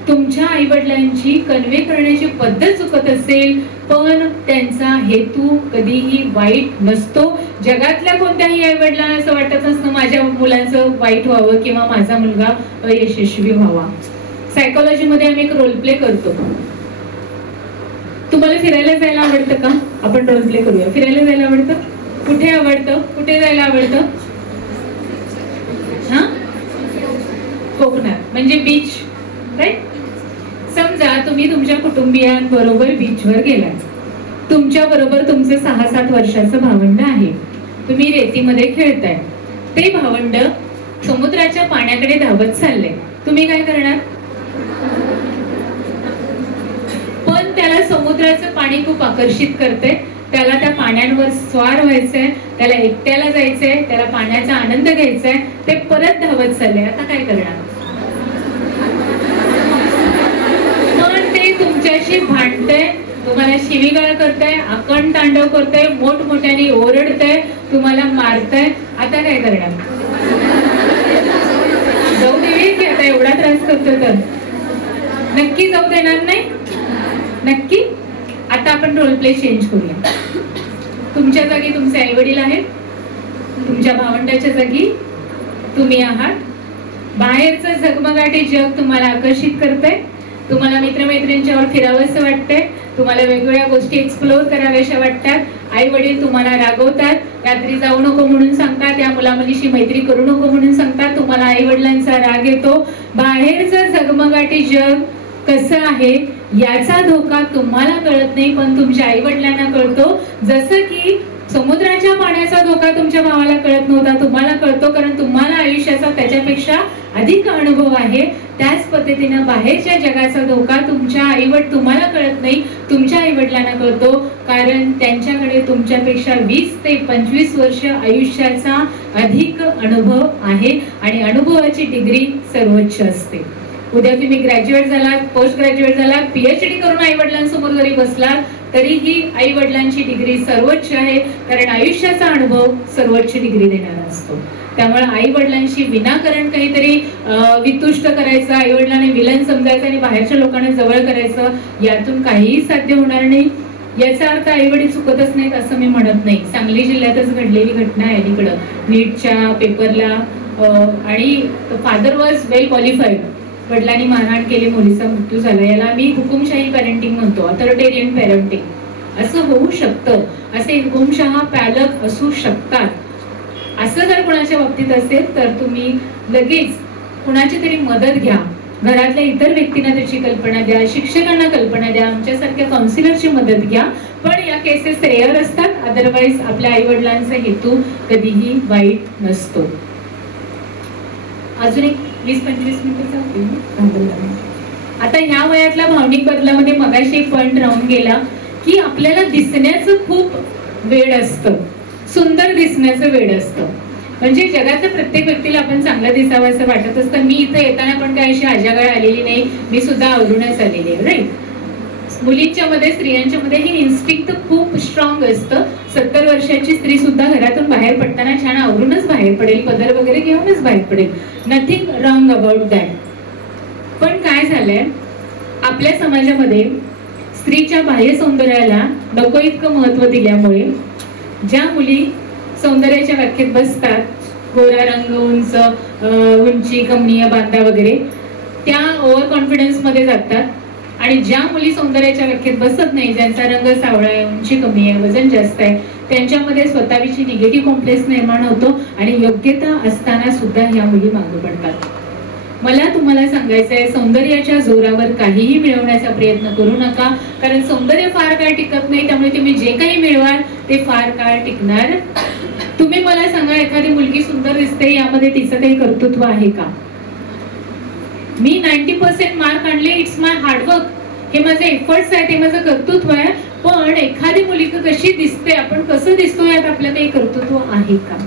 तुमच्या आई वडिलांची कन्व्हे करण्याची पद्धत चुकत असेल पण त्यांचा हेतू कधीही वाईट नसतो. जगातल्या कोणत्याही आई वडिलांना असं वाटत नसतं माझ्या मुलांचं वाईट व्हावं किंवा माझा मुलगा अयशस्वी व्हावा. सायकोलॉजी मध्ये आम्ही एक रोल प्ले करतो. तुम्हाला फिरायला जायला आवडतं का? आपण रोल प्ले करूया. फिरायला जायला आवडतं? कुठे आवडतं? कुठे जायला आवडतं? हा, कोकणात म्हणजे बीच, राईट? समजा तुम्ही तुमच्या कुटुंबियांबरोबर बीचवर गेलाय, तुमच्या बरोबर तुमचं 6-7 वर्षाचं भावंड आहे, तुम्ही रेतीमध्ये खेळताय, ते भावंड समुद्राच्या पाण्याकडे धावत चालले, तुम्ही काय करणार? पण त्याला समुद्राचं पाणी खूप आकर्षित करते, त्याला त्या पाण्यांवर स्वार व्हायचंय, त्याला एकट्याला जायचंय, त्याला पाण्याचा आनंद घ्यायचाय, ते परत धावत चालले, आता काय करणार? तुमच्याशी भांडतंय, तुम्हाला शिवीगाळ करताय, आकण तांडव करताय, मोठमोठ्याने ओरडतंय, तुम्हाला मारताय, आता काय करणार? जाऊ देवी की आता एवढा त्रास करतो तर नक्की जाऊ देणार नाही? नक्की? आता आपण रोल प्ले चेंज करूया. तुमच्या जागी तुमचे आई वडील आहेत, तुमच्या भावंडाच्या जागी तुम्ही आहात, बाहेरचं झगमगाटी जग तुम्हाला आकर्षित करतंय, तुम्हाला मित्रमैत्रिणींच्यावर फिरावंसं वाटतंय, तुम्हाला वेगवेगळ्या गोष्टी एक्सप्लोर कराव्याशा वाटतात, आई वडील तुम्हाला रागवतात, रात्री जाऊ नको म्हणून सांगतात, या मुलामुलीशी मैत्री करू नको म्हणून सांगतात, तुम्हाला आई वडिलांचा राग येतो. बाहेरचं झगमगाटी जग कसं आहे याचा धोका तुम्हाला कळत नाही पण तुमच्या आई वडिलांना कळतो. जसं की समुद्राच्या पाण्याचा धोका तुमच्या भावाला कळत नव्हता, तुम्हाला कळतो, कारण तुम्हाला आयुष्याचा त्याच्यापेक्षा अधिक अनुभव आहे. त्याच पद्धतीनं बाहेरच्या जगाचा धोका तुम्हाला कळत नाही, तुमच्या आई वडिलांना कळतो, कारण त्यांच्याकडे तुमच्यापेक्षा 20 ते 25 वर्ष आयुष्याचा अधिक अनुभव आहे आणि अनुभवाची डिग्री सर्वोच्च असते. उद्या तुम्ही ग्रॅज्युएट झालात, पोस्ट ग्रॅज्युएट झालात, PhD करून आई वडिलांसमोर जरी बसलात तरीही आई वडिलांची डिग्री सर्वोच्च आहे, कारण आयुष्याचा अनुभव सर्वोच्च डिग्री देणारा असतो. त्यामुळे आई वडिलांशी विनाकारण काहीतरी वितुष्ट करायचं, आई वडिलांनी विलन समजायचं आणि बाहेरच्या लोकांना जवळ करायचं, यातून काहीही साध्य होणार नाही. याचा अर्थ आई वडील चुकतच नाहीत असं मी म्हणत नाही. सांगली जिल्ह्यातच घडलेली घटना आहे अलीकडं, नीटच्या पेपरला आणि फादर वॉज वेल क्वालिफाईड, वडिलांनी मारहाण केली, मुलीचा मृत्यू झाला. याला आम्ही हुकुमशाही पॅरेंटिंग म्हणतो, अथॉरिटेरियन पॅरेंटिंग. असं होऊ शकतं, असे हुकुमशहा पालक असू शकतात. असं जर कोणाच्या बाबतीत असेल तर तुम्ही लगेच कुणाची तरी मदत घ्या, घरातल्या इतर व्यक्तींना त्याची कल्पना द्या, शिक्षकांना कल्पना द्या, आमच्यासारख्या काउन्सिलरची मदत घ्या. पण या केसेस रेअर असतात, अदरवाईज आपल्या आई वडिलांचा हेतू कधीही वाईट नसतो. अजून एक 20-25 मिनिटं. आता ह्या वयातल्या भावनिक बदलामध्ये मगाशी एक पॉइंट राहून गेला की आपल्याला दिसण्याचं खूप वेड असतं, सुंदर दिसण्याचं वेड असतं. म्हणजे जगातल्या प्रत्येक व्यक्तीला आपण चांगलं दिसावं असं वाटत असतं. मी इथे येताना पण काही अशी आजागाळ आलेली नाही, मी सुद्धा आवरूनच आलेली आहे, राईट. मुलींच्या मध्ये, स्त्रियांच्या मध्ये हे इन्स्टिंक्ट खूप स्ट्रॉंग असतं. 70 वर्षाची स्त्री सुद्धा घरातून बाहेर पडताना छान आवरूनच बाहेर पडेल, पदर वगैरे घेऊनच बाहेर पडेल. Nothing wrong about that. पण काय झालंय, आपल्या समाजामध्ये स्त्रीच्या बाह्य सौंदर्याला नको इतकं महत्व दिल्यामुळे ज्या मुली सौंदर्याच्या व्याख्येत बसतात, गोरा रंग, उंची, कमनीय, बांधा वगैरे, त्या ओव्हर कॉन्फिडन्स मध्ये जातात. आणि ज्या मुली सौंदर्याच्या व्याख्येत बसत नाही, ज्यांचा रंग सावळा आहे, उंची कमी आहे, वजन जास्त आहे, त्यांच्यामध्ये स्वतःविषयी निगेटिव्ह कॉम्प्लेक्स निर्माण होतो आणि योग्यता असताना सुद्धा ह्या मुली मागे पडतात. मला तुम्हाला सांगायचंय, सौंदर्याच्या जोरावर काहीही मिळवण्याचा प्रयत्न करू नका, कारण सौंदर्य फार काळ टिकत नाही. त्यामुळे तुम्ही जे काही मिळवाल ते फार काळ टिकणार. तुम्ही मला सांगा, एखादी मुलगी सुंदर दिसते, यामध्ये तिचं काही कर्तृत्व आहे का? मी 90% मार्क आणले, इट्स माय हार्डवर्क, हे माझे एफर्ट्स आहे, ते माझं कर्तृत्व आहे. पण एखादी मुलगी कशी दिसते, आपण कसं दिसतो, यात आपलं काही कर्तृत्व आहे का?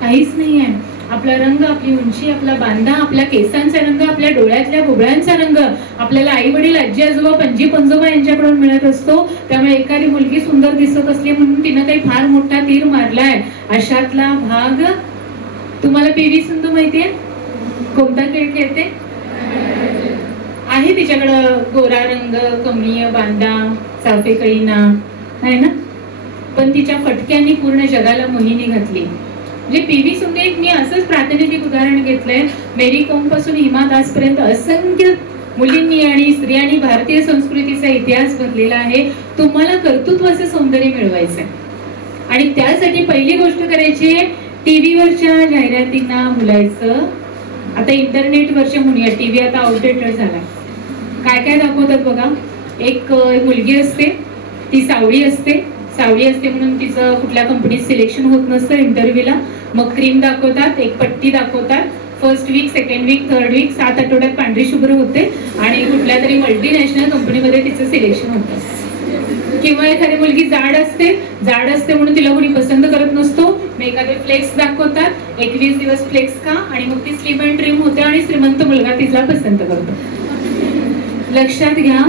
काहीच नाही आहे. आपला रंग, आपली उंची, आपला बांधा, आपल्या केसांचा रंग, आपल्या डोळ्यातल्या बुबळ्यांचा रंग आपल्याला आई वडील, आजी आजोबा, पणजी पंजोबा यांच्याकडून मिळत असतो. त्यामुळे एखादी मुलगी सुंदर दिसत असली म्हणून तिनं काही फार मोठा तीर मारलाय अशातला भाग. तुम्हाला PV सिंधू माहितीये? कोणता खेळ खेळते? आहे तिच्याकडं गोरा रंग, कमनीय बांधा, चाफे कळीना, आहे ना? पण तिच्या फटक्यांनी पूर्ण जगाला मोहिनी घातली. म्हणजे PV सिंधू एक मी असंच प्रातिनिधिक उदाहरण घेतलंय. मेरी कोम पासून हिमा दास पर्यंत असंख्य मुलींनी आणि स्त्रियांनी भारतीय संस्कृतीचा इतिहास भरलेला आहे. तुम्हाला कर्तृत्वाचं सौंदर्य मिळवायचंय आणि त्यासाठी पहिली गोष्ट करायची आहे, टीव्हीवरच्या जाहिरातींना भुलायचं. आता इंटरनेटवरच्या म्हणूया, टीव्ही आता आउटडेटेड झाला. काय काय दाखवतात बघा. एक मुलगी असते, ती सावळी असते म्हणून तिचं कुठल्या कंपनीत सिलेक्शन होत नसतं इंटरव्ह्यूला. मग क्रीम दाखवतात, एक पट्टी दाखवतात, first week, second week, third week, 7 आठवड्यात पांढरी शुभ्र होते आणि कुठल्या तरी मल्टीनॅशनल कंपनीमध्ये तिचं सिलेक्शन होतं. किंवा एखादी मुलगी जाड असते म्हणून तिला कोणी पसंत करत नसतो. मग एखादे फ्लेक्स दाखवतात, 21 दिवस फ्लेक्स का, आणि मग ती स्लिम अँड ट्रिम होते आणि श्रीमंत मुलगा तिला पसंत करतो. लक्षात घ्या,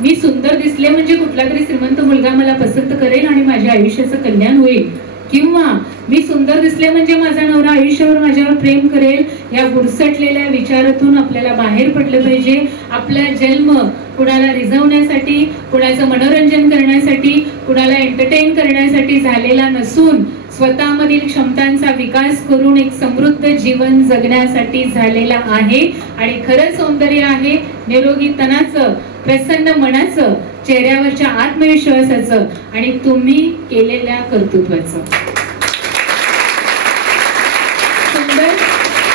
मी सुंदर दिसले म्हणजे कुठला तरी श्रीमंत मुलगा मला पसंत करेल आणि माझ्या आयुष्याचं कल्याण होईल, किंवा मी सुंदर दिसले म्हणजे माझा नवरा आयुष्यावर माझ्यावर प्रेम करेल. या गुरसटलेल्या विचारातून आपल्याला बाहेर पडलं पाहिजे. आपला जन्म कुणाला रिझवण्यासाठी, कुणाचं मनोरंजन करण्यासाठी, कुणाला एंटरटेन करण्यासाठी झालेला नसून स्वतःमधील क्षमतांचा विकास करून एक समृद्ध जीवन जगण्यासाठी झालेला आहे. आणि खरं सौंदर्य आहे निरोगी तनाचं, प्रसन्न मनाचं, चेहऱ्यावरच्या आत्मविश्वासाचं आणि तुम्ही केलेल्या कर्तृत्वाचं.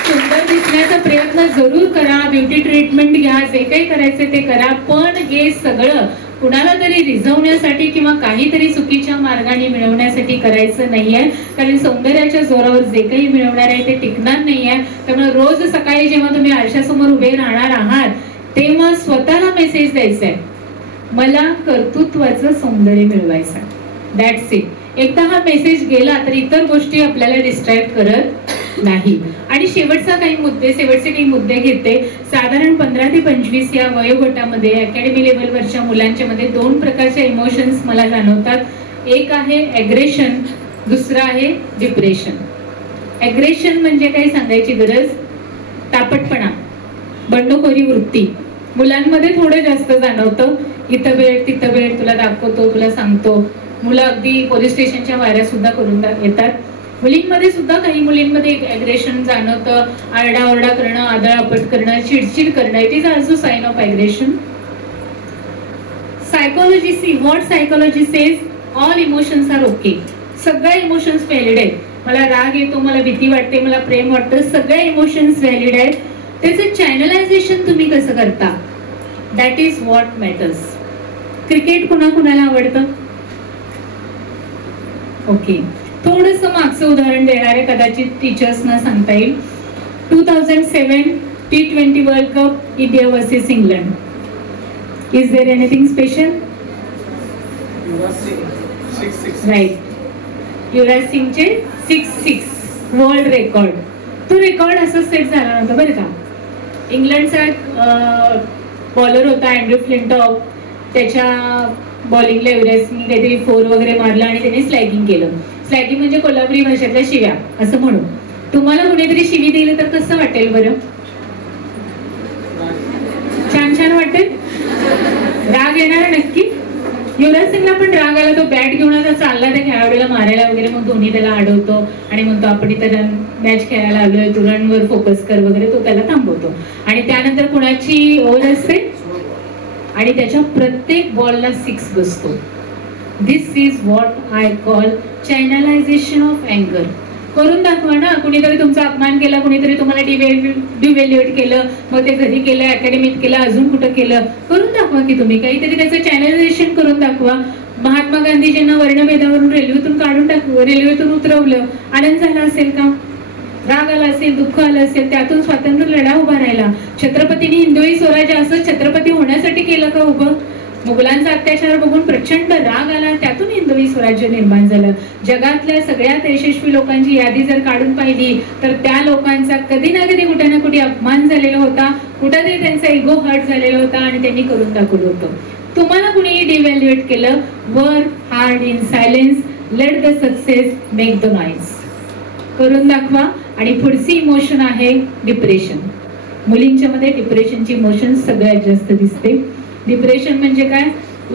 सुंदर दिसण्याचा प्रयत्न जरूर करा, ब्युटी ट्रीटमेंट घ्या, जे काही करायचं ते करा, पण हे सगळं कुणाला तरी रिझवण्यासाठी किंवा काहीतरी चुकीच्या मार्गाने मिळवण्यासाठी करायचं नाहीये, कारण सौंदर्याच्या जोरावर जे काही मिळवणार आहे ते टिकणार नाहीये. त्यामुळे रोज सकाळी जेव्हा तुम्ही आरशासमोर उभे राहणार आहात तेव्हा स्वतःला मेसेज द्यायचा आहे, मला कर्तृत्वाचं सौंदर्य मिळवायचं आहे. That's it. एकदा हा मेसेज गेला तर इतर गोष्टी आपल्याला डिस्ट्रॅक्ट करत नाही. आणि शेवटचे काही मुद्दे घेते. साधारण 15 ते 25 या वयोगटामध्ये अकॅडमी लेवलवरच्या मुलांच्या मध्ये 2 प्रकारचे इमोशन्स मला जाणवतात. एक आहे ॲग्रेशन, दुसरं आहे डिप्रेशन. ॲग्रेशन म्हणजे काही सांगायची गरज, तापटपणा, बंडखोरी वृत्ती मुलांमध्ये थोडं जास्त जाणवतं. इथं भेट तिथं भेट, तुला दाखवतो, तुला सांगतो. मुलं अगदी पोलीस स्टेशनच्या वाऱ्या सुद्धा करून येतात. मुलींमध्ये सुद्धा काही मुलींमध्ये ॲग्रेशन जाणवतं. आरडाओरडा करणं, आदळआपट करणं, चिडचिड करणं, it is also sign of aggression. Psychology, see what psychology says, all emotions are okay. सगळे इमोशन्स व्हॅलिड आहेत. मला राग येतो, मला भीती वाटते, मला प्रेम वाटतं, सगळे इमोशन्स व्हॅलिड आहेत. त्याचं चॅनलायझेशन तुम्ही कसं करता, that is what matters. Cricket कुणाकुणाला आवडतं? ओके, थोडंसं मागचं उदाहरण देणार आहे, कदाचित टीचर्सना सांगता येईल. 2007 T20 world cup, India versus England. Is there anything special? Right, Yuvraj सिंगचे 6 वर्ल्ड रेकॉर्ड. तो रेकॉर्ड असं सेट झाला नव्हता बरं का. इंग्लंडचा बॉलर होता अँड्रू फ्लिंटॉक, त्याच्या बॉलिंगला युवराज सिंग काहीतरी 4 वगैरे मारला आणि त्याने स्लॅगिंग केलं. स्लॅगिंग म्हणजे कोल्हापुरी भाषेतल्या शिव्या असं म्हणू. तुम्हाला कुणीतरी शिवी दिली तर कसं वाटेल बरं? छान छान वाटेल, राग येणार नक्की. युवराज सिंगला पण राग आला, तो बॅट घेऊन आता चालला त्या खेळाडूला मारायला वगैरे, मग धोनी त्याला अडवतो आणि म्हणतो आपण इथं मॅच खेळायला आलोय, तू रनवर फोकस कर वगैरे, तो त्याला थांबवतो. आणि त्यानंतर कुणाची ओव्हर असते आणि त्याच्या प्रत्येक बॉलला 6 बसतो. This is what I call channelisation of अँगर. करून दाखवा ना. कुणीतरी तुमचा अपमान केला, कुणीतरी तुम्हाला डिव्हॅल्युएट केलं, मग ते घरी केलं, अकॅडमीत केलं, अजून कुठं केलं, करून दाखवा की तुम्ही काहीतरी त्याचं चॅनलायझेशन करून दाखवा. महात्मा गांधीजींना वर्णभेदावरून रेल्वेतून उतरवलं, आनंद झाला असेल का? राग आला असेल, दुःख आलं असेल, त्यातून स्वातंत्र्य लढा उभा राहिला. छत्रपतींनी हिंदवी स्वराज्य असं छत्रपती होण्यासाठी केलं का उभं? मुघलांचा अत्याचार बघून प्रचंड राग आला, त्यातून हिंदवी स्वराज्य निर्माण झालं. जगातल्या सगळ्यात यशस्वी लोकांची यादी जर काढून पाहिली तर त्या लोकांचा कधी ना कधी कुठे ना कुठे अपमान झालेला होता, कुठेतरी त्यांचा इगो हर्ट झालेला होता आणि त्यांनी करून दाखवलं होतं. तुम्हाला कुणीही डिव्हॅल्युएट केलं, work hard in silence, let the success make the noise. करून दाखवा. आणि पुढची इमोशन आहे डिप्रेशन. मुलींच्या मध्ये डिप्रेशनची इमोशन सगळ्यात जास्त दिसते. डिप्रेशन म्हणजे काय?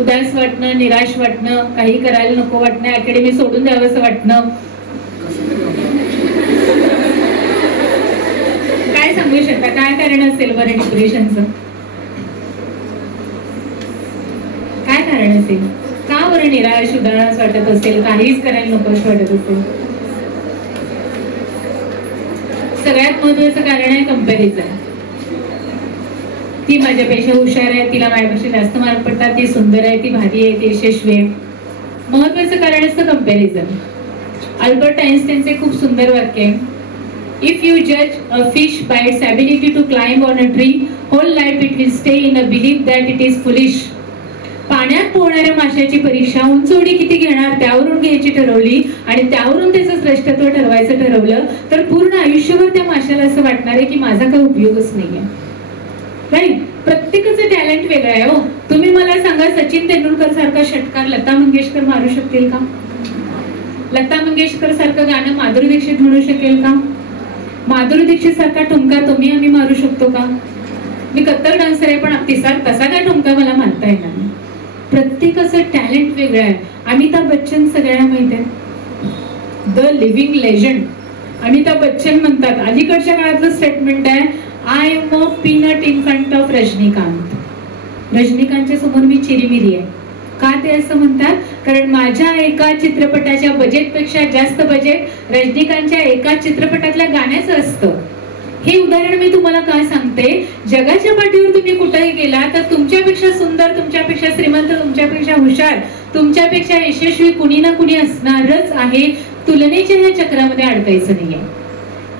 उदास वाटणं, निराश वाटणं, काही करायला नको वाटणं, अकॅडमी सोडून द्यावंसं वाटणं. काय सांगू शकता, काय कारण असेल बरं डिप्रेशनचं? काय कारण असेल? का बरं निराश उदास वाटत असेल, काहीच करायला नकोच वाटत असेल? सगळ्यात महत्वाचं कारण आहे कंपॅरिझन. ती माझ्यापेक्षा हुशार आहे, तिला माझ्यापेक्षा जास्त मार्क पडतात, ती सुंदर आहे, ती भारी आहे, ती यशस्वी आहे. महत्वाचं कारण असतं कंपॅरिझन. अल्बर्ट आइन्स्टाईनचे खूप सुंदर वाक्य आहे, इफ यू जज a fish by its ability to climb on a tree, whole life it will stay in a belief that it is foolish. पाण्यात पोहणाऱ्या माशाची परीक्षा उंच उडी किती घेणार त्यावरून घ्यायची ठरवली आणि त्यावरून त्याचं श्रेष्ठत्व ठरवायचं ठरवलं तर पूर्ण आयुष्यभर त्या माशाला असं वाटणार आहे की माझा काही उपयोगच नाहीये. राईट? प्रत्येकाचं टॅलेंट वेगळं आहे. हो, तुम्ही मला सांगा, सचिन तेंडुलकर सारखा षटकार लता मंगेशकर मारू शकतील का? लता मंगेशकर सारखं गाणं माधुरी दीक्षित म्हणू शकेल का? माधुरी दीक्षित सारखा ठुमका तुम्ही आम्ही मारू शकतो का? मी कथ्थक डान्सर आहे, पण तसा काय ठुमका मला मारता येणार नाही. प्रत्येकाचं टॅलेंट वेगळं आहे. अमिताभ बच्चन सगळ्यांना माहित आहे, the living legend. Amitabh Bachchan म्हणतात, अलीकडच्या काळातलं स्टेटमेंट आहे, I am a peanut in front of Rajinikanth. रजनीकांतच्या समोर मी चिरीमिरी आहे. का ते असं म्हणतात? कारण माझ्या एका चित्रपटाच्या बजेटपेक्षा जास्त बजेट रजनीकांतच्या एका चित्रपटातल्या गाण्याचं असतं. हे उदाहरण मी तुम्हाला काय सांगते, जगाच्या पाठीवर तुम्ही कुठेही गेला तर तुमच्यापेक्षा सुंदर, तुमच्यापेक्षा श्रीमंत, तुमच्यापेक्षा हुशार, तुमच्यापेक्षा यशस्वी कुणी ना कुणी असणारच आहे. तुलनेच्या या चक्रामध्ये अडकायचं नाहीये.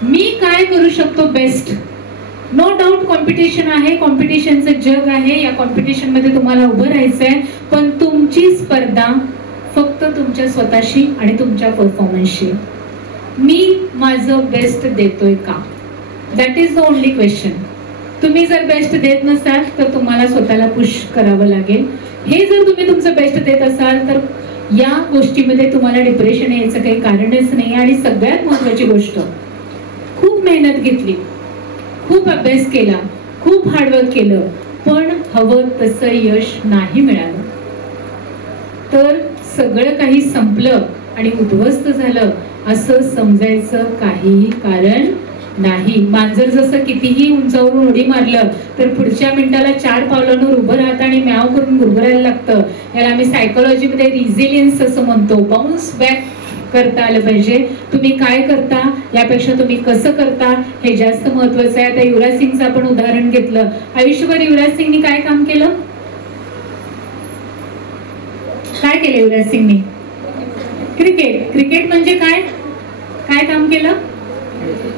मी काय करू शकतो बेस्ट, नो डाऊट कॉम्पिटिशन आहे, कॉम्पिटिशनचं जग आहे, या कॉम्पिटिशन मध्ये तुम्हाला उभं राहायचंय. पण तुमची स्पर्धा फक्त तुमच्या स्वतःशी आणि तुमच्या परफॉर्मन्सशी. मी माझं बेस्ट देतोय का, that is the only question. तुम्ही जर बेस्ट देत नसाल तर तुम्हाला स्वतःला पुश करावं लागेल. हे जर तुम्ही तुमचं बेस्ट देत असाल तर या गोष्टीमध्ये तुम्हाला डिप्रेशन यायचं काही कारणच नाही. आणि सगळ्यात महत्वाची गोष्ट, खूप मेहनत घेतली, खूप अभ्यास केला, खूप हार्डवर्क केलं, पण हवं तसं यश नाही मिळालं तर सगळं काही संपलं आणि उद्ध्वस्त झालं असं समजायचं काहीही कारण नाही. मांजर जसं कितीही उंचावरून उडी मारलं तर पुढच्या मिनिटाला 4 पावलांवर उभं राहतं आणि म्याव करून गुरगुरायला लागतं. याला आम्ही सायकोलॉजीमध्ये रिझिलियन्स असं म्हणतो. बाउन्स बॅक करता आलं पाहिजे. तुम्ही काय करता यापेक्षा तुम्ही कसं करता हे जास्त महत्वाचं आहे. आता युवराज सिंगचं आपण उदाहरण घेतलं. आयुष्यभर युवराज सिंगनी काय काम केलं, काय केलं युवराज सिंगनी? क्रिकेट. क्रिकेट म्हणजे काय, काय काम केलं?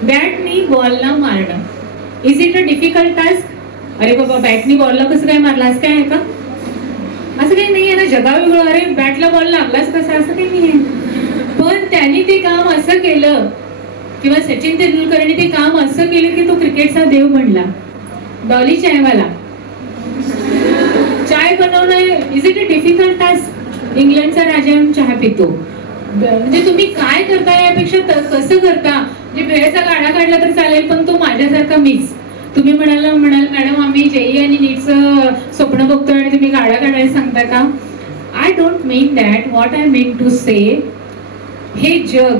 बॅटनी बॉलला मारणं. Is it a difficult task? अरे बाबा बॅटनी बॉलला कसं काय मारलास, काय आहे का? असं काही नाही आहे ना, जगावेगळं. अरे बॅटला बॉल लागलाच कसा, असं काही नाही आहे. पण त्यांनी ते काम असं केलं, किंवा सचिन तेंडुलकरने ते काम असं केलं की तो क्रिकेटचा देव बनला. डॉली चायवाला, चाय बनवणं is it a difficult task? इंग्लंडचा राजा येऊन चहा पितो. म्हणजे तुम्ही काय करता यापेक्षा कसं करता. म्हणजे वेळेचा गाडा काढला तर चालेल, पण तो माझ्यासारखा मीच. तुम्ही म्हणाल मॅडम आम्ही जेई आणि नीटचं स्वप्न बघतोय आणि तुम्ही गाडा काढायला सांगता का? I don't mean that. What I mean to say, हे जग,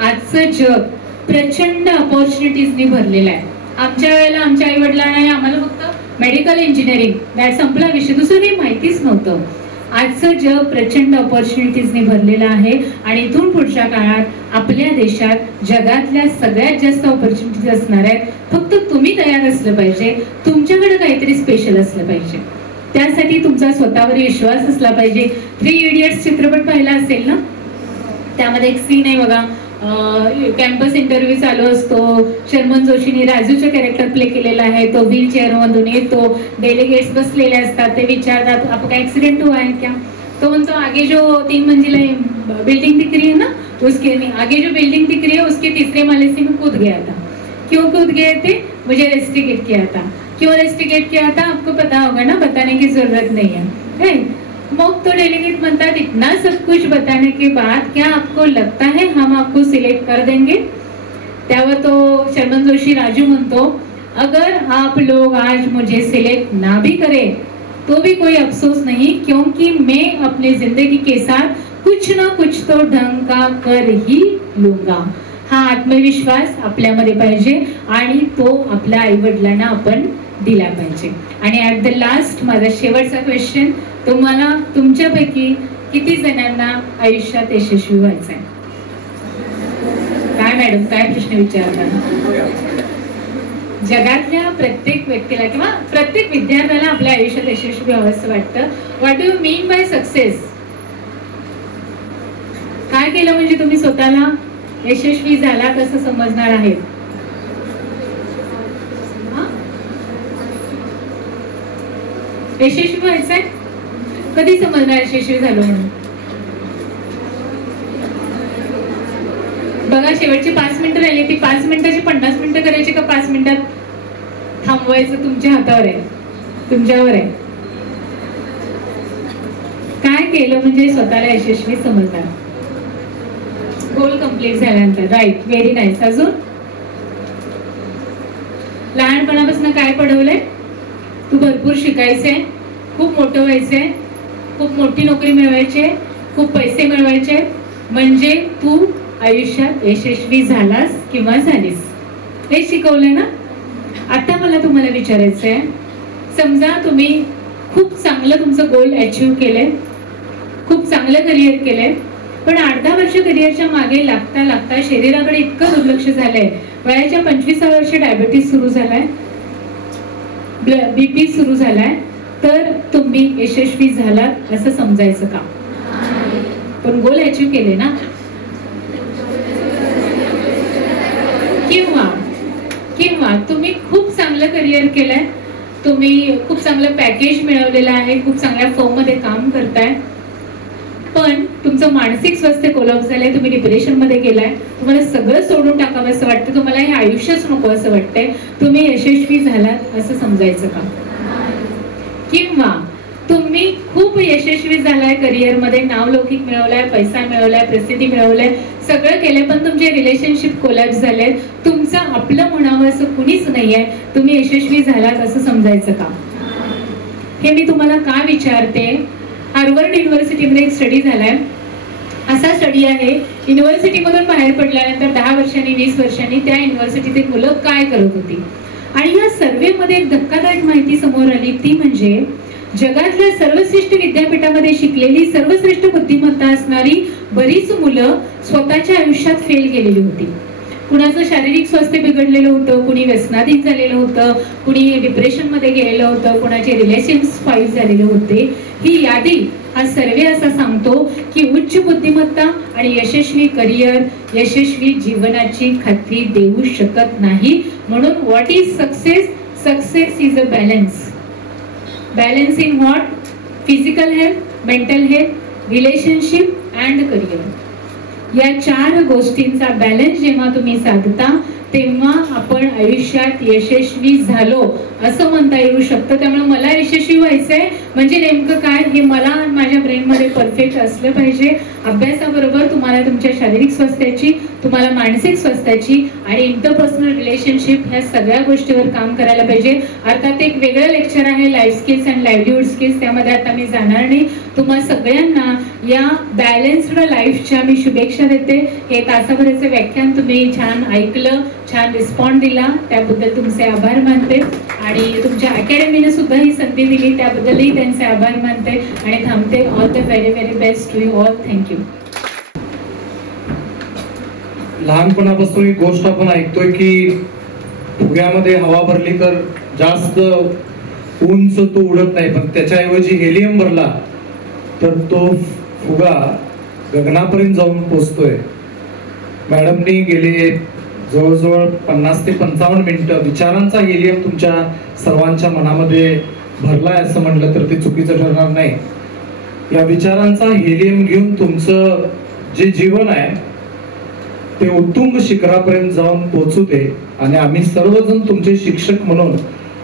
आजचं जग प्रचंड अपॉर्च्युनिटीजनी भरलेलं आहे. आमच्या वेळेला आमच्या आई वडिलांना आम्हाला फक्त मेडिकल इंजिनिअरिंग दॅट संपला विषय, दुसरं काही माहितीच नव्हतं. आजचं जग प्रचंड अपॉर्च्युनिटीजनी भरलेलं आहे आणि इथून पुढच्या काळात आपल्या देशात जगातल्या सगळ्यात जास्त ऑपॉर्च्युनिटीज असणार आहेत. फक्त तुम्ही तयार असलं पाहिजे, तुमच्याकडे काहीतरी स्पेशल असलं पाहिजे. त्यासाठी तुमचा स्वतःवर विश्वास असला पाहिजे. 3 इडियट्स चित्रपट पाहिला असेल ना, त्यामध्ये एक सीन आहे बघा, कॅम्पस इंटरव्ह्यू चालू असतो. शर्मन जोशीने राजूचं कॅरेक्टर प्ले केलेला आहे. तो व्हीलचेअर मधून येतो, डेलिगेट्स बसलेले असतात, ते विचारतात आपका ऍक्सिडेंट हुआ है क्या? तो म्हणतो आगे जो 3 मंजिला बिल्डिंग दिख रही है ना, उसके आगे जो बिल्डिंग दिख रही है उसके 3रे माले से मैं कूद गया था. क्यों कूद गए थे? मुझे रेस्ट्रिकेट किया था. क्यों रेस्ट्रिकेट किया था? आपको पता होगा ना, बताने की जरूरत नहीं है. मग तो डेलीगेट म्हणतात इतना सब कुछ बताने के बाद क्या आपको लगता है हम आपको सिलेक्ट कर देंगे? त्यावर तो शर्मन जोशी राजू म्हणतो अगर आप लोग आज मुझे सिलेक्ट ना भी करें तो भी कोई अफसोस नहीं, क्योंकि मैं अपनी जिंदगी के साथ कुछ ना कुछ तो ढंग का कर ही लूंगा. हा आत्मविश्वास आपल्यामध्ये पाहिजे आणि तो आपल्या आई वडिलांना आपण दिला पाहिजे. आणि ऍट द लास्ट माझा शेवटचा क्वेश्चन, तुम्हाला तुमच्यापैकी किती जणांना आयुष्यात यशस्वी व्हायचंय? काय मॅडम, काय प्रश्न विचारतात? जगातल्या प्रत्येक व्यक्तीला किंवा प्रत्येक विद्यार्थ्याला आपल्या आयुष्यात यशस्वी व्हावं असं वाटतं. What do you mean by success? काय केलं म्हणजे तुम्ही स्वतःला यशस्वी झाला कसं समजणार आहेत? यशस्वी व्हायचंय कधी समजणार यशस्वी झालो म्हणून? बघा शेवटची 5 मिनिटं राहिली, ती 5 मिनिटाची 50 मिनिटं करायची का 5 मिनिटात थांबवायचं तुमच्या हातावर आहे, तुमच्यावर आहे. काय केलं म्हणजे स्वतःला यशस्वी समजणार? गोल कम्प्लीट झाल्यानंतर. Right, very nice. अजून लहानपणापासून काय पडवलंय? तू भरपूर शिकायचे, खूप मोठं व्हायचंय, खूप मोठी नोकरी मिळवायची, खूप पैसे मिळवायचे, म्हणजे तू आयुष्यात यशस्वी झालास किंवा झालीस, हे शिकवलंय ना. आता मला तुम्हाला विचारायचंय, समजा तुम्ही खूप चांगलं तुमचं गोल अचीव्ह केलंय, खूप चांगलं करिअर केलंय, पण 8-10 वर्ष करिअरच्या मागे लागता लागता शरीराकडे इतकं दुर्लक्ष झालंय वयाच्या 25व्या वर्षी डायबिटीस सुरू झालाय, BP सुरू झालाय, तर तुम्ही यशस्वी झालात असं समजायचं का? पण गोल अचीव केले ना? किंवा तुम्ही खूप चांगलं करिअर केलंय, तुम्ही खूप चांगलं पॅकेज मिळवलेलं आहे, खूप चांगल्या फर्म मध्ये काम करताय, पण तुमचं मानसिक स्वास्थ्य कोलॅप्स झालंय, तुम्ही डिप्रेशन मध्ये गेलाय, तुम्हाला सगळं सोडून टाकावं असं वाटतं, तुम्हाला हे आयुष्यच नको असं वाटतंय, तुम्ही यशस्वी झालात असं समजायचं का? किंवा तुम्ही खूप यशस्वी झालाय करिअरमध्ये, नावलौकिक मिळवलाय, पैसा मिळवलाय, प्रसिद्धी मिळवलाय, सगळं केलंय, पण तुमचे रिलेशनशिप कोलॅप्स झाले, तुमचं आपलं म्हणावं असं कुणीच नाहीये, तुम्ही यशस्वी झालात असं समजायचं का? हे मी तुम्हाला का विचारते? हार्वर्ड युनिव्हर्सिटीमध्ये एक स्टडी झालाय, असा स्टडी आहे, युनिव्हर्सिटीमधून बाहेर पडल्यानंतर 10 वर्षांनी 20 वर्षांनी त्या युनिव्हर्सिटीतील मुलं काय करत होती, आणि या सर्वेमध्ये एक धक्कादायक माहिती समोर आली, ती म्हणजे जगातल्या सर्वश्रेष्ठ विद्यापीठामध्ये शिकलेली, सर्वश्रेष्ठ बुद्धिमत्ता असणारी बरीच मुलं स्वतःच्या आयुष्यात फेल गेलेली होती. कुणाचं शारीरिक स्वास्थ्य बिघडलेलं होतं, कुणी व्यसनाधीन झालेलं होतं, कुणी डिप्रेशन मध्ये गेलेलं होतं, कुणाचे रिलेशन्स फाईल झालेले होते. ही यादी, हा सर्वे असा सांगतो की उच्च बुद्धिमत्ता आणि यशस्वी करिअर यशस्वी जीवनाची खात्री देऊ शकत नाही. म्हणून what is success? Success is a balance. Balance in what? Physical health, mental health, relationship and career. या 4 गोष्टींचा बॅलन्स जेव्हा तुम्ही साधता तेव्हा आपण आयुष्यात यशस्वी झालो असं म्हणता येऊ शकतं. त्यामुळे मला यशस्वी व्हायचंय म्हणजे नेमकं काय, हे मला माझ्या ब्रेनमध्ये परफेक्ट असलं पाहिजे. अभ्यासाबरोबर तुम्हाला तुमच्या शारीरिक स्वास्थ्याची, तुम्हाला मानसिक स्वास्थ्याची आणि इंटरपर्सनल रिलेशनशिप ह्या सगळ्या गोष्टीवर काम करायला पाहिजे. अर्थात एक वेगळं लेक्चर आहे life skills and livelihood skills, त्यामध्ये आता मी जाणार नाही. तुम्हा सगळ्यांना या बॅलन्स्ड लाईफच्या मी शुभेच्छा देते. हे तासाभराचं व्याख्यान तुम्ही छान ऐकलं, छान रिस्पॉन्ड दिला, त्याबद्दल तुमचे आभार मानते. आणि तुमच्या अकॅडमीने सुद्धा ही संधी दिली त्याबद्दलही त्यांचे आभार मानते आणि थांबते. All the very very best to you all. Thank you. लहानपणापासून एक गोष्ट आपण ऐकतोय की फुग्यामध्ये हवा भरली तर जास्त उंच तो उडत नाही, पण त्याच्याऐवजी हेलियम भरला तर तो फुगा गगनापर्यंत जाऊन पोहोचतोय. मॅडमनी गेले जवळजवळ 50 ते 55 मिनिटं विचारांचा हेलियम तुमच्या सर्वांच्या मनामध्ये भरलाय असं म्हटलं तर ते चुकीचं ठरणार नाही. या विचारांचा हेलियम घेऊन तुमचं जे जीवन आहे ते उत्तुंग शिखरापर्यंत जाऊन पोहोचू दे आणि आम्ही सर्वजण तुमचे शिक्षक म्हणून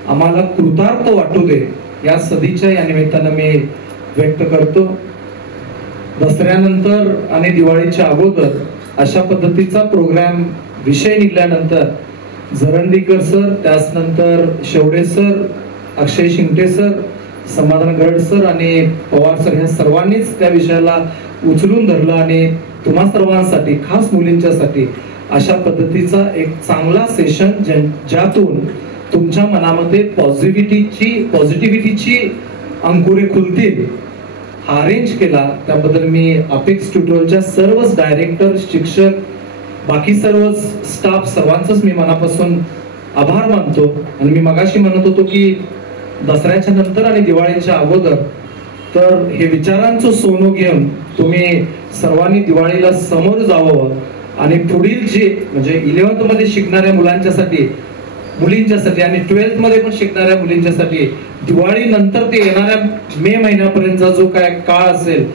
आम्हाला कृतार्थ वाटू दे या सदिच्छा या निमित्तानं मी व्यक्त करतो. दसऱ्यानंतर आणि दिवाळीच्या अगोदर अशा पद्धतीचा प्रोग्राम विषय निघाल्यानंतर जरंडीकर सर, त्यानंतर शेवडे सर, अक्षय शिंगटे सर, समाधान गरड सर आणि पवार सर ह्या सर्वांनीच त्या विषयाला उचलून धरलं आणि तुम्हा सर्वांसाठी, खास मुलींच्यासाठी अशा पद्धतीचा एक चांगला सेशन ज्यातून तुमच्या मनामध्ये पॉझिटिव्हिटीची अंकुरे खुलतील हा अरेंज केला. त्याबद्दल मी अपेक्स ट्युटोरियलच्या सर्वच डायरेक्टर, शिक्षक, बाकी सर्व स्टाफ सर्वांचंच मी मनापासून आभार मानतो. आणि मी मगाशी म्हणत होतो की दसऱ्याच्या नंतर आणि दिवाळीच्या अगोदर तर हे विचारांचं सोनं घेऊन तुम्ही सर्वांनी दिवाळीला समोर जावं आणि पुढील जे म्हणजे 11th मध्ये शिकणाऱ्या मुलांच्यासाठी, मुलींच्यासाठी आणि 12th मध्ये पण शिकणाऱ्या मुलींच्यासाठी दिवाळी नंतर ते येणाऱ्या मे महिन्यापर्यंतचा जो काय काळ असेल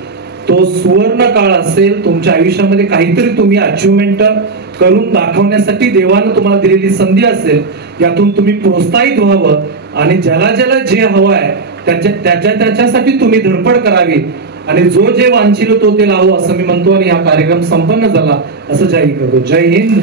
तो सुवर्ण काळ असेल. तुमच्या आयुष्यामध्ये काहीतरी तुम्ही अचिव्हमेंट करून दाखवण्यासाठी देवानं तुम्हाला दिलेली संधी असेल. यातून तुम्ही प्रोत्साहित व्हावं आणि ज्याला ज्याला जे हवं आहे त्याच्यासाठी तुम्ही धडपड करावी आणि जो जे वांछिल तो ते लावो असं मी म्हणतो. आणि हा कार्यक्रम संपन्न झाला असं जाहीर करतो. जय हिंद.